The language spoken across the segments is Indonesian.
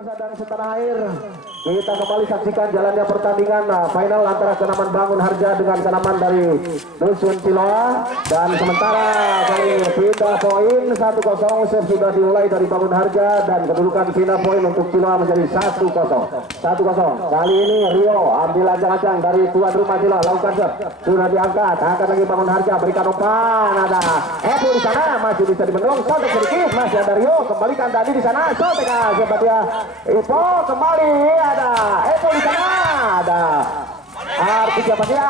bangsa dan setanah air, kita kembali saksikan jalannya pertandingan final antara Kenaman Bangun Harja dengan Kenaman dari Dusun Ciloa. Dan sementara kali pindah poin 1-0, save sudah dimulai dari Bangun Harja dan kedudukan pindah poin untuk Ciloa menjadi 1-0. Kali ini Rio ambil ancang-ancang dari tuan rumah Ciloa, lakukan serve sudah diangkat, akan lagi Bangun Harja berikan umpan, ada Epo di sana masih bisa dibendung, sontek sedikit, masih ada Rio kembalikan tadi di sana, sontek siapa dia? Epo kembali, ada Epo di sana, ada arti siapa dia?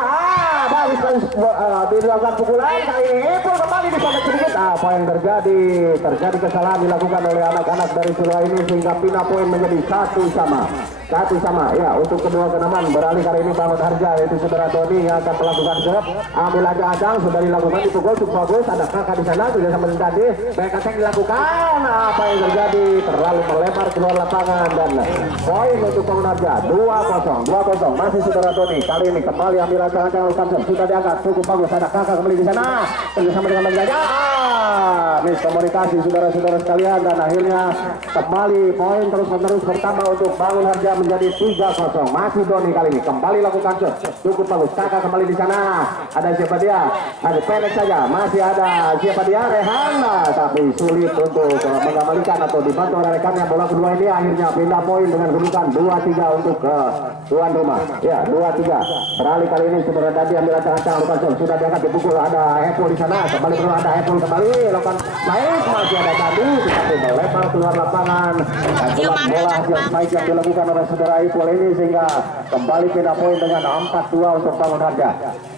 Dilakukan pukulan, kali ini Epo kembali disontek sedikit. Apa yang terjadi? Terjadi kesalahan dilakukan oleh anak-anak dari Ciloa ini sehingga pindah poin menjadi 1-1 ya. Untuk kedua Kenaman beralih kali ini Bangun Harja, yaitu saudara Doni yang akan melakukan serve, ambil ancang-ancang sudah dilakukan, dipukul cukup bagus, ada kakak di sana sudah sama tadi, baik attack dilakukan, apa yang terjadi? Terlalu melebar keluar lapangan dan poin untuk Bangun Harja 2-0 masih saudara Doni. Kali ini kembali ambil ancang-ancang, lakukan serve sudah diangkat, cukup bagus, ada kakak kembali di sana bersama dengan Bang Jaja. Miskomunikasi saudara-saudara sekalian dan akhirnya kembali poin terus-menerus bertambah untuk Bangun Harja menjadi 3-0. Masih Doni kali ini kembali lakukan shot cukup bagus, kakak kembali di sana, ada siapa dia? Ada pendek saja, masih ada siapa dia? Rehana, tapi sulit untuk mengembalikan atau dibantu oleh rekannya. Bola kedua ini akhirnya pindah poin dengan kedudukan 2-3 untuk tuan rumah ya, 2-3. Beralih kali ini saudara Dadi ambil ancang-ancang, lakukan shot sudah diangkat, dipukul, ada Epo di sana kembali, perlu ada Epo kembali lakukan baik, masih ada Dadi tetapi melebar keluar lapangan. Bola hasil spike yang dilakukan oleh saudara Ipul ini sehingga kembali pindah poin dengan 4-2 untuk Bangun Harja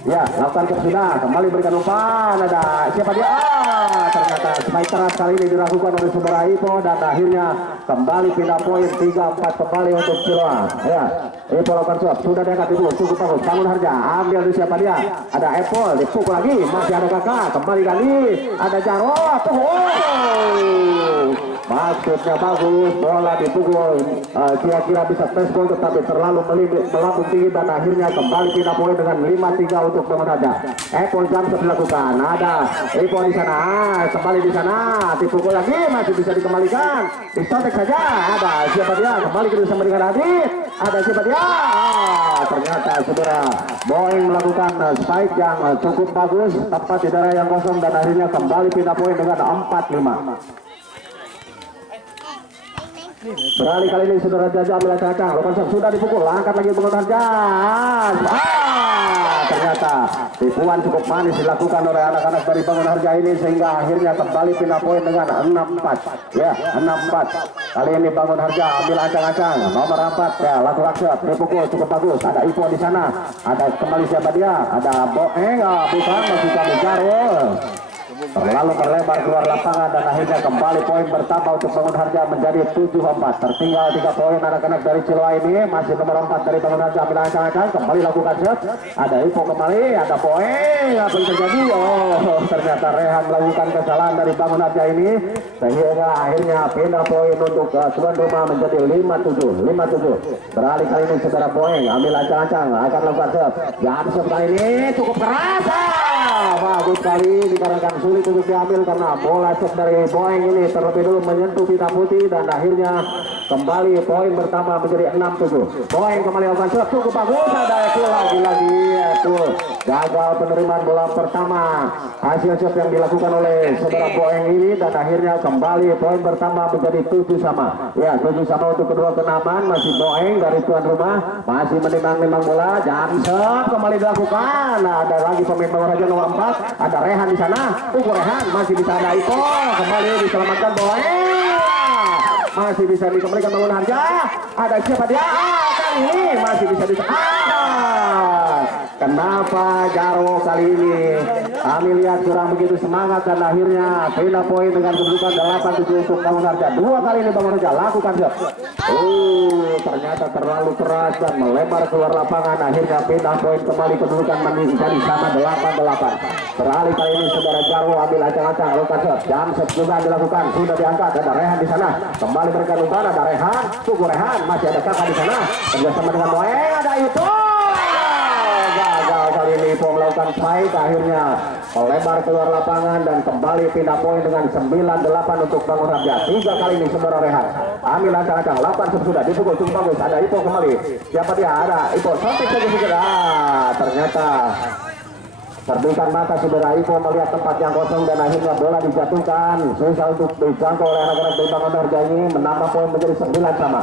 ya. Lakukan ke sana kembali berikan umpan, ada siapa dia? Ternyata spike keras kali ini dilakukan oleh saudara Ipul dan akhirnya kembali pindah poin 3-4 kembali untuk Ciloa ya. Ipul lakukan shot sudah diangkat, itu cukup bagus, Bangun Harja ambil di siapa dia? Ada Ipul, dipukul lagi, masih ada kakak kembali kali, ada Jarot, maksudnya bagus, bola dipukul kira-kira bisa pressball tetapi terlalu melambung tinggi dan akhirnya kembali pindah poin dengan 5-3 untuk Bangun Harja. Apple jump dilakukan, ada Apple di sana, kembali di sana, dipukul lagi, masih bisa dikembalikan, disontek saja, ada siapa dia? Kembali ke bersama dengan Adit, ada siapa dia? Ternyata saudara Boeing melakukan spike yang cukup bagus tepat di daerah yang kosong dan akhirnya kembali pindah poin dengan 4-5. Beralih kali ini saudara Jaja ambil ancang-ancang, lakukan sudah dipukul, angkat lagi Bangun Harja. Ternyata tipuan cukup manis dilakukan oleh anak-anak dari Bangun Harja ini sehingga akhirnya kembali pindah poin dengan 6-4 ya, 6-4. Kali ini Bangun Harja ambil ancang-ancang, nomor 4 ya, lakukan shot, dipukul cukup bagus, ada Ipo di sana, ada kembali siapa dia? Ada Boeng, bukan, masih kami Jarul. Terlalu melebar keluar lapangan dan akhirnya kembali poin bertambah untuk Bangun Harja menjadi 7-4. Tertinggal 3 poin anak-anak dari Ciloa ini. Masih nomor 4 dari Bangun Harja ambil ancang-ancang, kembali lakukan shot, ada Ipo kembali, ada poin, apa yang terjadi? Ternyata Rehan melakukan kesalahan dari Bangun Harja ini sehingga akhirnya pindah poin untuk tuan rumah menjadi 5-7. Beralih kali ini saudara Boeng ambil ancang-ancang, akan lakukan shot, jam shot kali ini cukup keras, bagus sekali, dikarenakan sulit untuk diambil karena bola shot dari Boeng ini terlebih dulu menyentuh pita putih dan akhirnya kembali poin pertama menjadi 6-7. Boeng kembali lakukan shot cukup bagus, ada Epul lagi Epul gagal penerimaan bola pertama hasil shot yang dilakukan oleh saudara Boeng ini dan akhirnya kembali poin pertama menjadi 7-sama ya, 7-sama untuk kedua Kenaman. Masih Boeng dari tuan rumah masih menimbang-nimbang bola, jam shot kembali dilakukan, ada lagi pemain Bangun Harja nomor 4, ada Rehan di sana, pukul Rehan, masih bisa ada Iko, kembali diselamatkan Boeng, masih bisa dikembalikan Bangun Harja, ada siapa dia? Kali ini masih bisa kenapa Jaro kali ini kami lihat kurang begitu semangat dan akhirnya pindah poin dengan kedudukan 8-7 untuk Bangun Harja. 2 kali ini Bangun Harja lakukan shot, ternyata terlalu keras dan melebar keluar lapangan, akhirnya pindah poin kembali kedudukan menjadi sama 8-8. Beralih kali ini saudara Jaro ambil ancang-ancang, lakukan shot, jam shot juga dilakukan, sudah diangkat, ada Rehan di sana, kembali berikan umpan, ada Rehan, tunggu Rehan, masih ada kakak di sana, kerjasama dengan Boeng, ada itu gagal kali ini Ipo melakukan spike, akhirnya melebar keluar lapangan dan kembali pindah poin dengan 9-8 untuk Bangun Harja. 3 kali ini saudara Rehan. Ambil ancang-ancang, lakukan sudah dipukul cukup bagus. Ada Ipo kembali. Siapa dia? Ada Ipo. Sontek saja sedikit. Ternyata terbuka mata saudara Ipo melihat tempat yang kosong dan akhirnya bola dijatuhkan. Susah untuk dijangkau oleh anak-anak dari Bangun Harja ini, menambah poin menjadi 9 sama.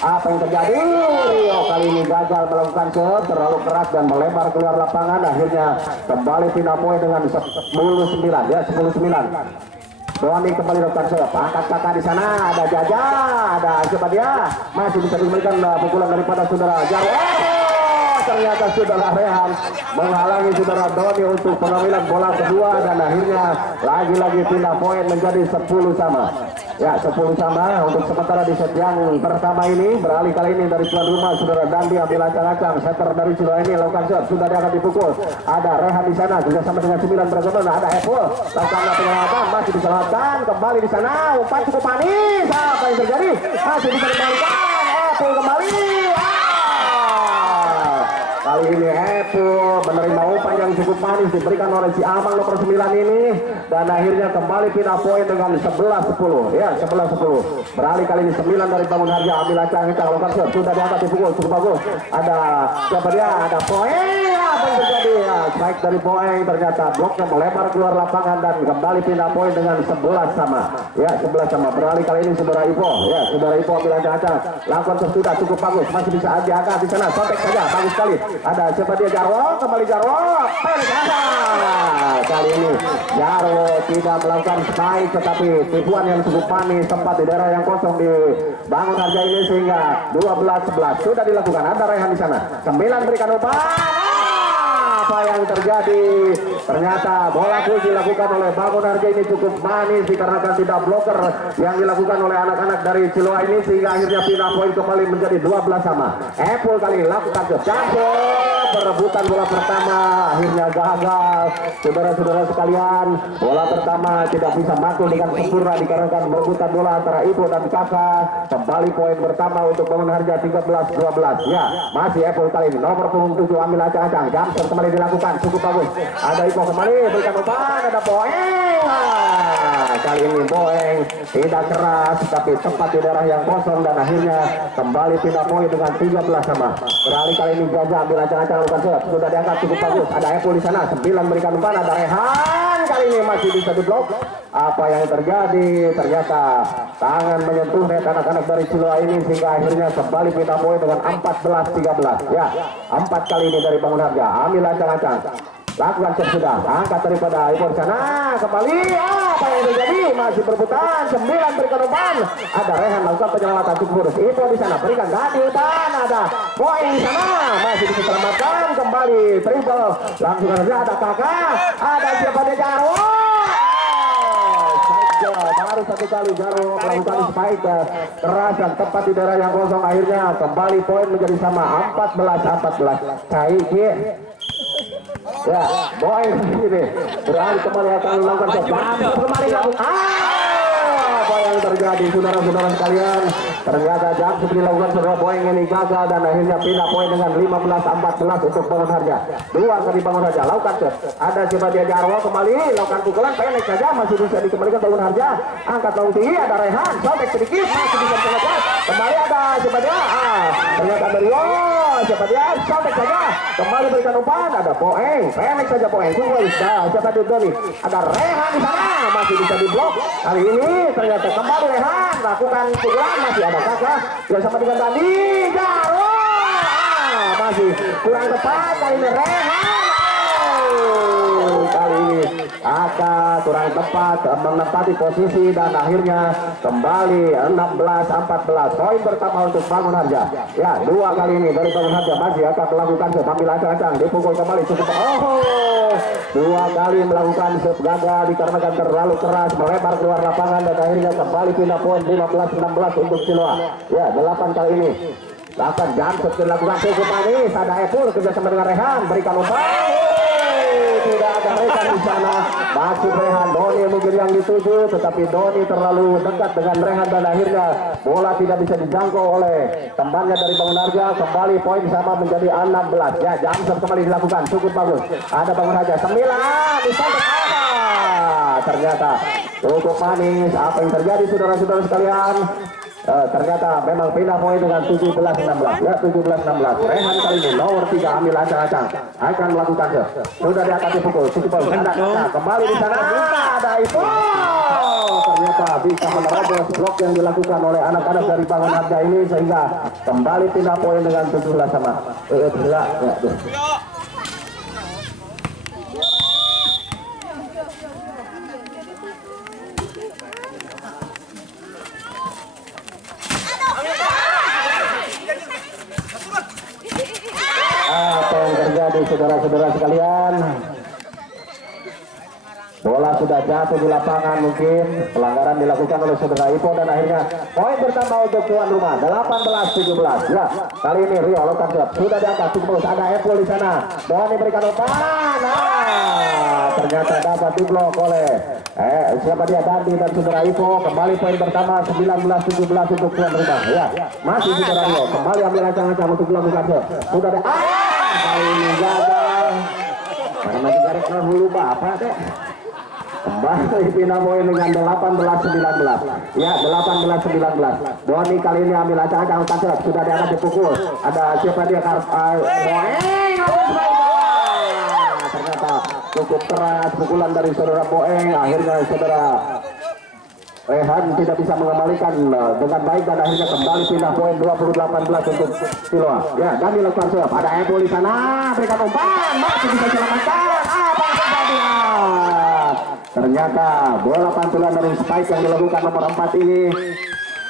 Apa yang terjadi? Rio kali ini gagal melakukan shot, terlalu keras dan melebar keluar lapangan. Akhirnya kembali pindah poin dengan 10-9 ya, 10-9. Doni kembali melakukan shot, angkat kakak di sana, ada Jaja, ada siapa dia? Masih bisa diberikan pukulan daripada saudara Jarwo. Ternyata saudara Rehan menghalangi saudara Doni untuk pengambilan bola kedua dan akhirnya lagi-lagi pindah poin menjadi 10 sama. Ya, 10 sama untuk sementara di set yang pertama ini. Beralih kali ini dari tuan rumah saudara Dandi ambil acang-acang, setter dari Cilo ini lakukan shot, sudah dia akan dipukul. Ada Rehan di sana juga sama dengan 9 bergabung. Ada Apple lakukan penyelamatan, masih diselamatkan kembali di sana. Umpan cukup manis. Apa yang terjadi? Masih bisa dikembalikan. Apple kembali. Kali ini Apple menerima umpan yang cukup manis diberikan oleh si Amang nomor 9 ini dan akhirnya kembali pindah poin dengan 11-10 ya, 11-10. Beralih kali ini 9 dari Bangun Harja, ambil acang-acang lakukan shot, sudah diangkat dipukul cukup bagus. Ada siapa dia? Ada Poeng. Apa yang terjadi? Ya, strike dari Poeng, ternyata bloknya melebar keluar lapangan dan kembali pindah poin dengan 11 sama. Ya, 11 sama. Beralih kali ini saudara Ipo. Ya, saudara Ipo ambil acang-acang, lakukan shot, sudah cukup bagus. Masih bisa diangkat di sana. Sontek saja, bagus sekali. Ada siapa dia? Jarwo, kembali Jarwo, kali ini Jarwo tidak melakukan spike tetapi tipuan yang cukup manis tempat di daerah yang kosong di Bangun Harja ini sehingga 12-11 sudah dilakukan. Ada Rehan di sana, 9 berikan umpan. Apa yang terjadi? Ternyata bola push dilakukan oleh Bangun Harja ini cukup manis dikarenakan tidak blocker yang dilakukan oleh anak-anak dari Ciloa ini sehingga akhirnya pindah poin kembali menjadi 12 sama. Apple kali lakukan jangkau, perebutan bola pertama akhirnya gagal. Saudara-saudara sekalian, bola pertama tidak bisa makul dengan sempurna dikarenakan perebutan bola antara Ipo dan Kakak. Kembali poin pertama untuk Bangun Harja 13-12. Ya, masih Apple kali ini nomor punggung 7 ambil acang-acang, jumper kembali dilakukan cukup bagus. Ada Ipo kembali berikan umpan, ada Poeng. Kali ini Poeng tidak keras tapi tepat di daerah yang kosong dan akhirnya kembali pindah poin dengan 13 sama. Beralih kali ini Jaja ambil acang-acang lakukan shot, sudah diangkat cukup bagus. Ada Apple di sana, 9 berikan umpan, ada Rehan kali ini masih bisa diblok. Apa yang terjadi? Ternyata tangan menyentuh net anak-anak dari Ciloa ini sehingga akhirnya kembali pindah poin dengan 14-13. Ya, 4 kali ini dari Bangun Harja. Ambil acang-acang, lakukan shot, sudah angkat daripada Ipo sana, kembali. Apa yang terjadi? Masih berebutan, 9 berikan umpan. Ada Rehan lakukan penyelamatan cukup lurus. Ipo di sana berikan ganti umpan, ada Poeng di sana masih bisa diselamatkan, kembali triple langsung saja. Ada Kakak, ada siapa dia? Jarwo. Baru 1 kali Jarwo melakukan spike keras dan tepat di daerah yang kosong, akhirnya kembali poin menjadi sama 14-14. Caiki. Ya, Poeng ini beralih kembali akan melakukan shot, kembali lakukan. Apa yang terjadi saudara-saudara sekalian? Ternyata jump dilakukan saudara Poeng ini gagal dan akhirnya pindah poin dengan 15-14 untuk Bangun Harja. 2 kali Bangun Harja lakukan shot. Ada siapa dia? Jarwo kembali lakukan pukulan pendek saja, masih bisa dikembalikan Bangun Harja. Angkat langsung tinggi, ada Rehan, sobek sedikit, masih bisa dikembalikan. Kembali ada siapa dia? Ternyata Mario, siapa dia? Sobek saja, kembali berikan umpan, ada Poeng, pendek saja Poeng. Tunggu, siapa dia? Doni, ada Rehan di sana, masih bisa diblok. Kali ini ternyata kembali Rehan lakukan pukulan, masih ada Kakak bersama dengan Dandi. Jarwo masih kurang tepat kali ini Rehan. Kali ini Kakak kurang tepat menempati posisi dan akhirnya kembali 16-14. Poin pertama untuk Bangun Harja. Ya, 2 kali ini dari Bangun Harja masih akan melakukan ambil acang-acang, dipukul kembali cukup. 2 kali melakukan shot gagal dikarenakan terlalu keras, melebar keluar lapangan dan akhirnya kembali pindah poin 15-16 untuk Ciloa. Ya, 8 kali ini lakukan jump shot dilakukan cukup manis. Ada Apple kerjasama dengan Rehan berikan umpan. Tidak ada mereka dilakukan di sana. Masih Rehan, Doni mungkin yang dituju, tetapi Doni terlalu dekat dengan Rehan dan akhirnya bola tidak bisa dijangkau oleh temannya dari Bangun Harja. Kembali poin sama menjadi 16. Ya, jam kembali dilakukan, cukup bagus. Ada Bangun Harja 9 disambut ternyata cukup manis. Apa yang terjadi saudara-saudara sekalian? Ternyata memang pindah poin dengan 17-16. Ya, 17-16. Rehan kali ini nomor 3 ambil ancang-ancang akan melakukan sudah di atas pukul cukup hendak kembali di sana ada itu ternyata bisa menerobos blok yang dilakukan oleh anak-anak dari Bangun Harja ini sehingga kembali pindah poin dengan 17 sama. Apa yang terjadi saudara-saudara sekalian? Bola sudah jatuh di lapangan, mungkin pelanggaran dilakukan oleh saudara Ipo dan akhirnya poin bertambah untuk tuan rumah 18-17. Ya, kali ini Rio lakukan sudah diangkat cukup ada Epul di sana. Bola diberikan umpan. Ternyata dapat diblok oleh siapa dia Dandi dan saudara Ipo. Kembali poin pertama 19-17 untuk tuan rumah. Ya, masih saudara Rio kembali ambil ancang-ancang untuk dilakukan sudah ada kali ini gagal. Karena garis dulu apa deh. Kembali pindah poin dengan 18-19. Ya, 18-19. Doni kali ini ambil ancang-ancang sudah diangkat dipukul. Ada siapa dia ternyata cukup keras pukulan dari saudara Boeng. Akhirnya saudara Rehan tidak bisa mengembalikan dengan baik dan akhirnya kembali pindah poin 20-18 untuk Siloa. Ya, dan dilakukan serve. Ada Epul di sana, berikan umpan, masih bisa selamatkan. Apa yang terjadi? Ternyata bola pantulan dari Spike yang dilakukan nomor 4 ini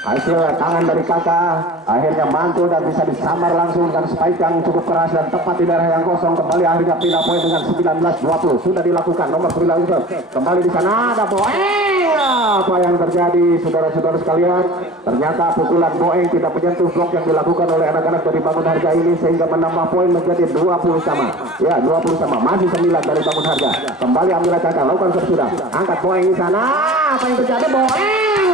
hasil tangan dari kakak akhirnya mantul dan bisa disamar langsung dengan Spike yang cukup keras dan tepat di daerah yang kosong. Kembali akhirnya pindah poin dengan 19-20 sudah dilakukan nomor 9 kembali di sana ada Boeng. Apa yang terjadi saudara-saudara sekalian? Ternyata pukulan Boeng tidak menyentuh blok yang dilakukan oleh anak-anak dari Bangun Harja ini sehingga menambah poin menjadi 20 sama. Ya, 20 sama, masih 9 dari Bangun Harja. Kembali ambil ancang lakukan sudah angkat Boeng di sana. Apa yang terjadi? Boeng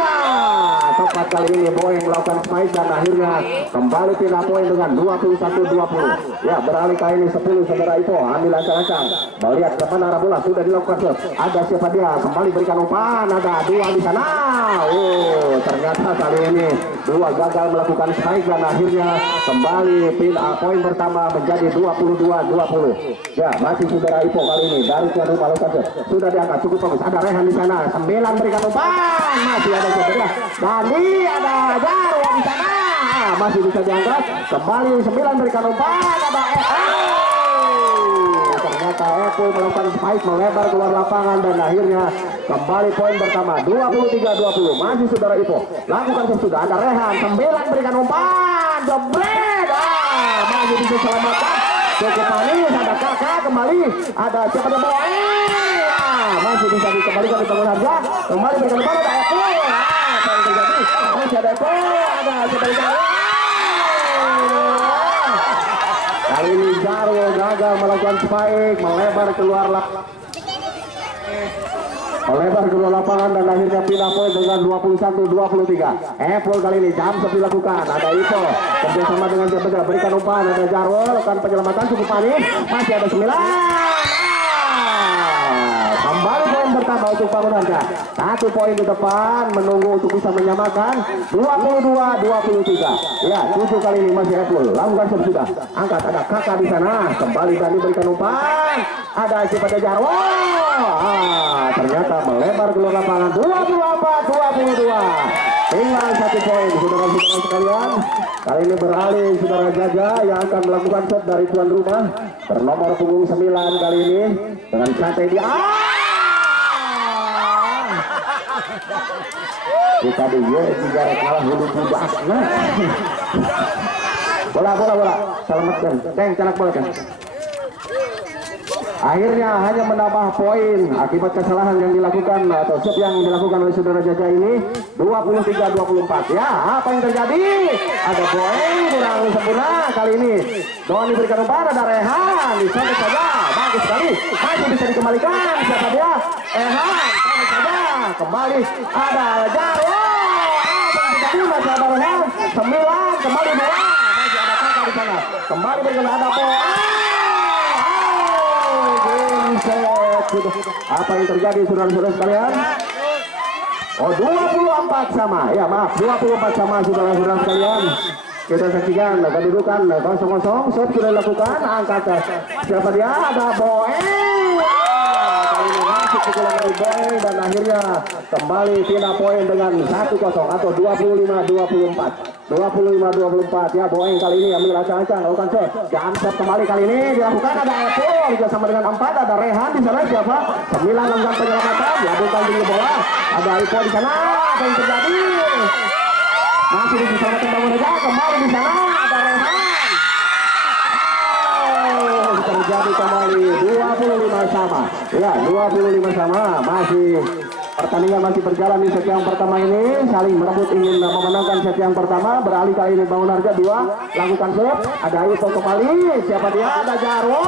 tepat kali ini Boeng melakukan spike dan akhirnya kembali pindah poin dengan 21-20. Ya, beralih kali ini 10 saudara Ipo ambil ancang-ancang melihat ke mana arah bola sudah dilakukan ada siapa dia kembali berikan umpan ada dua di sana. Ternyata kali ini dua gagal melakukan spike dan akhirnya kembali pindah poin pertama menjadi 22-20. Ya, masih saudara Ipo kali ini dari tuan rumah lokasi sudah diangkat cukup bagus. Ada Rehan di sana 9 berikan umpan masih ada saudara Dandi ada Jarwo di sana masih bisa diangkat kembali 9 berikan umpan ada ternyata Epul melakukan spike melebar keluar lapangan dan akhirnya kembali poin pertama 23-20 masih saudara Ipo lakukan sudah ada Rehan 9 berikan umpan jebret masih bisa selamatkan cukup manis ada kakak kembali ada siapa yang bawa masih bisa dikembalikan di Bangun Harja kembali berikan umpan ada Epul apa yang terjadi masih ada Epul ada siapa yang kali ini Jarwo gagal melakukan spike melebar keluar lapangan dan akhirnya pindah poin dengan 21-23. Epul kali ini jam dilakukan ada Ipo kerjasama dengan siapa berikan umpan ada Jarwo lakukan penyelamatan cukup manis masih ada 9 kembali poin pertama untuk Bangun Harja 1 poin di depan menunggu untuk bisa menyamakan 22-23. Ya, 7 kali ini masih Epul lakukan sudah angkat ada kakak di sana kembali dan diberikan umpan ada siapa Jarwo ternyata melebar keluar lapangan 24-22 tinggal 1 poin saudara-saudara sekalian. Kali ini beralih saudara Jaja yang akan melakukan shot dari tuan rumah bernomor punggung 9 kali ini dengan santai dia kita dia juga kalah hulu budak bola selamatkan Deng canak bola kan akhirnya hanya menambah poin akibat kesalahan yang dilakukan atau shot yang dilakukan oleh saudara Jaja ini 23-24. Ya, apa yang terjadi? Ada Boeng kurang sempurna kali ini. Doni berikan umpan ada Rehan disambut saja bagi bagus sekali, masih bisa dikembalikan. Siapa dia? Ehan, saja kembali ada Jarwo. Jadi masih ada Rehan, 9 kembali 2, masih ada Kakak di sana. Kembali bergerak ada bola. Apa yang terjadi saudara-saudara sekalian? Oh 24 sama, ya maaf 24 sama saudara-saudara sekalian. Kita saksikan kedudukan 0-0, set sudah dilakukan, angkat siapa dia? Ada Boeng. Kali ini masuk pukulan dari Boeng dan akhirnya kembali pindah poin dengan 1-0 atau 25-24. 25-24 ya. Boeng kali ini ambil acang-acang lakukan set. Dan set kembali kali ini dilakukan ada Epo bersama dengan 4, ada Rehan di sana siapa? 9 lakukan penyelamatan, diadukan tinggi bola. Ada Epo di sana. Apa yang terjadi? Masih diselamatkan bangun aja, kembali di sana ada Rehan. Terjadi kembali 25 sama. Ya, 25 sama. Masih pertandingan masih berjalan di set yang pertama ini, saling merebut ingin memenangkan set yang pertama. Beralih kali ini Bangun Harja 2 lakukan set. Ada Ipo kembali. Siapa dia? Ada Jarwo.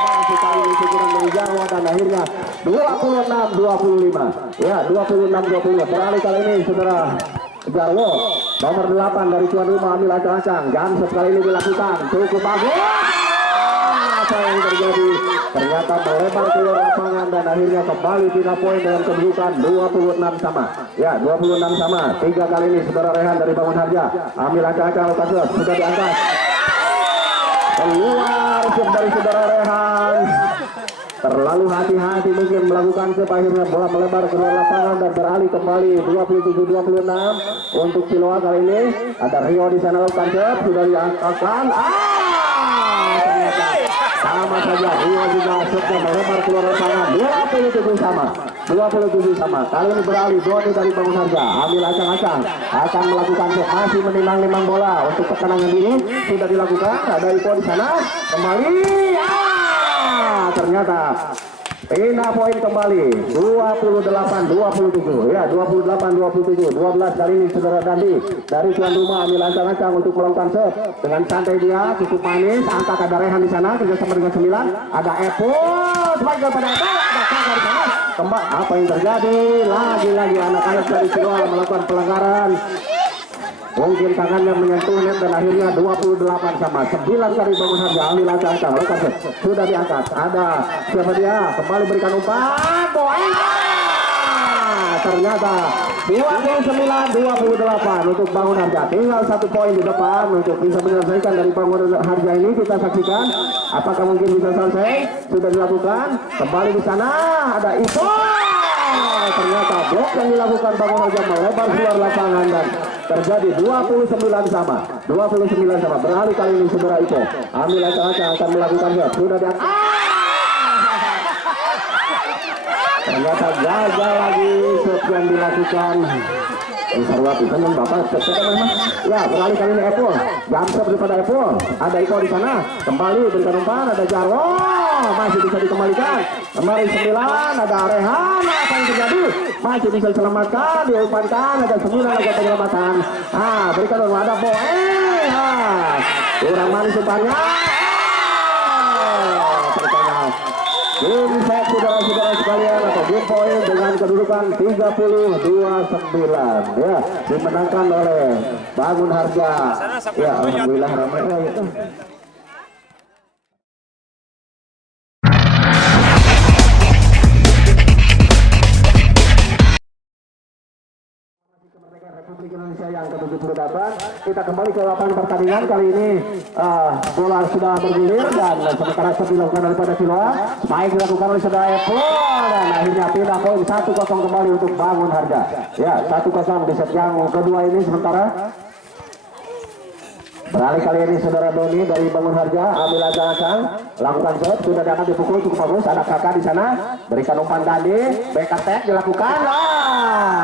Masih kali ini pukulan dari Jarwo dan akhirnya 26-25. Ya, 26-25. Beralih kali ini saudara Jarwo nomor 8 dari tuan rumah ambil acang-acang. Dan sekali ini dilakukan cukup bagus. Apa yang terjadi? Ternyata melebar keluar lapangan dan akhirnya kembali pindah poin dengan kedudukan 26 sama. Ya 26 sama. 3 kali ini saudara Rehan dari Bangun Harja ambil acang-acang lokasi sudah diangkat. Keluar dari saudara Rehan. Terlalu hati-hati mungkin melakukan set, akhirnya bola melebar keluar lapangan dan beralih kembali 27-26 untuk Siloa kali ini. Ada Rio di sana lakukan set, sudah diangkatkan. Ternyata sama saja Rio juga setnya melebar keluar lapangan 27 sama. 27 sama. Kali ini beralih Doni dari Bangun Harja ambil acang-acang akan melakukan set, masih menimang-nimang bola untuk ketenangan ini sudah dilakukan. Ada Ipo di sana kembali. Ternyata pindah poin kembali 28-27 ya 28-27. 12 kali ini saudara Dandi dari tuan rumah ambil ancang-ancang untuk melakukan set dengan santai dia cukup manis. Angkat ada Rehan di sana kerjasama dengan 9, ada Epo sebagai pada Epo, ada Kakak di sana. Kembali apa yang terjadi? Lagi-lagi anak-anak dari Siloa melakukan pelanggaran. Mungkin tangannya menyentuh net dan akhirnya 28 sama. 9 kali Bangun Harja ambil acang-acang lepas set. Sudah diangkat. Ada siapa dia? Kembali berikan umpan. Boeng. Ternyata 29-28 untuk Bangun Harja. Tinggal 1 poin di depan untuk bisa menyelesaikan dari Bangun Harja ini. Kita saksikan apakah mungkin bisa selesai. Sudah dilakukan. Kembali di sana ada Ipo. Ternyata blok yang dilakukan Bangun Harja melebar keluar lapangan dan terjadi 29 sama. 29 sama. Beralih kali ini saudara Ipo ambil acang-acang akan melakukan set. Sudah diangkat. Ternyata gagal lagi set yang dilakukan. Sarwati senang bapak setelah memang. Ya beralih kali ini Epo. Jamsep daripada Epo. Ada Iko di sana. Kembali berikan umpan. Ada Jarwo. Masih bisa dikembalikan. Kembali 9. Ada Rehan. Apa yang terjadi? Masih bisa diselamatkan. Diumpankan. Ada 9 lagi penyelamatan. Berikan umpan. Ada Boeng. Kurang manis umpannya. Game set saudara-saudara sekalian atau game poin dengan kedudukan 32-9 ya dimenangkan oleh Bangun Harja. Ya alhamdulillah ramai itu. Republik Indonesia yang ke-78. Kita kembali ke lapangan pertandingan. Kali ini bola sudah bergulir dan sementara set dilakukan daripada Siloa. Spike dilakukan oleh saudara Epo dan akhirnya pindah poin 1-0 kembali untuk Bangun Harja. Ya 1-0 di set yang kedua ini sementara. Beralih kali ini saudara Doni dari Bangun Harja ambil acang-acang lakukan set, sudah akan dipukul cukup bagus. Ada Kakak di sana berikan umpan tadi, back attack dilakukan.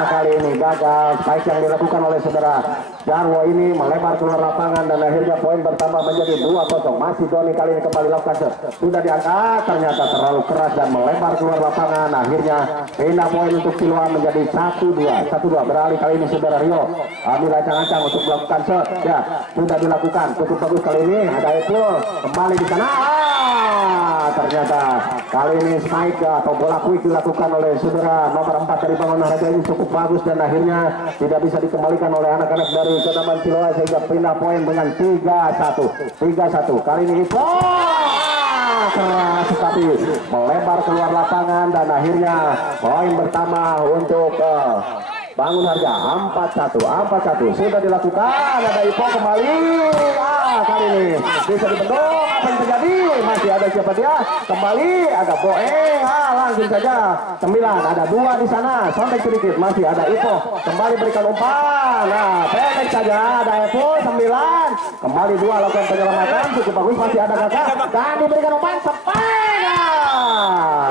Kali ini gagal. Spike yang dilakukan oleh saudara Jarwo ini melebar keluar lapangan dan akhirnya poin bertambah menjadi 2-0. Masih Doni kali ini kembali lakukan set, sudah diangkat, ternyata terlalu keras dan melebar keluar lapangan. Akhirnya pindah poin untuk Siloa menjadi 1-2. Beralih kali ini saudara Rio ambil acang-acang untuk melakukan set. Ya sudah dilakukan dilakukan. Cukup bagus kali ini. Ada Epul kembali di sana. Ternyata kali ini spike atau bola quick dilakukan oleh saudara nomor 4 dari Bangun Harja ini cukup bagus dan akhirnya tidak bisa dikembalikan oleh anak-anak dari Kenaman Ciloa sehingga pindah poin dengan 3-1. 3-1. Kali ini keras sekali melebar keluar lapangan dan akhirnya poin pertama untuk Bangun Harja. 4-1. 4-1 sudah dilakukan. Ada Ipo kembali. Kali ini bisa dibendung. Apa yang terjadi? Masih ada siapa dia? Kembali ada Boeng. Langsung saja 9. Ada 2 di sana. Sontek sedikit. Masih ada Ipo. Kembali berikan umpan. Pendek saja. Ada Ipo 9. Kembali 2 lakukan penyelamatan. Cukup bagus. Masih ada Kakak. Dan diberikan umpan.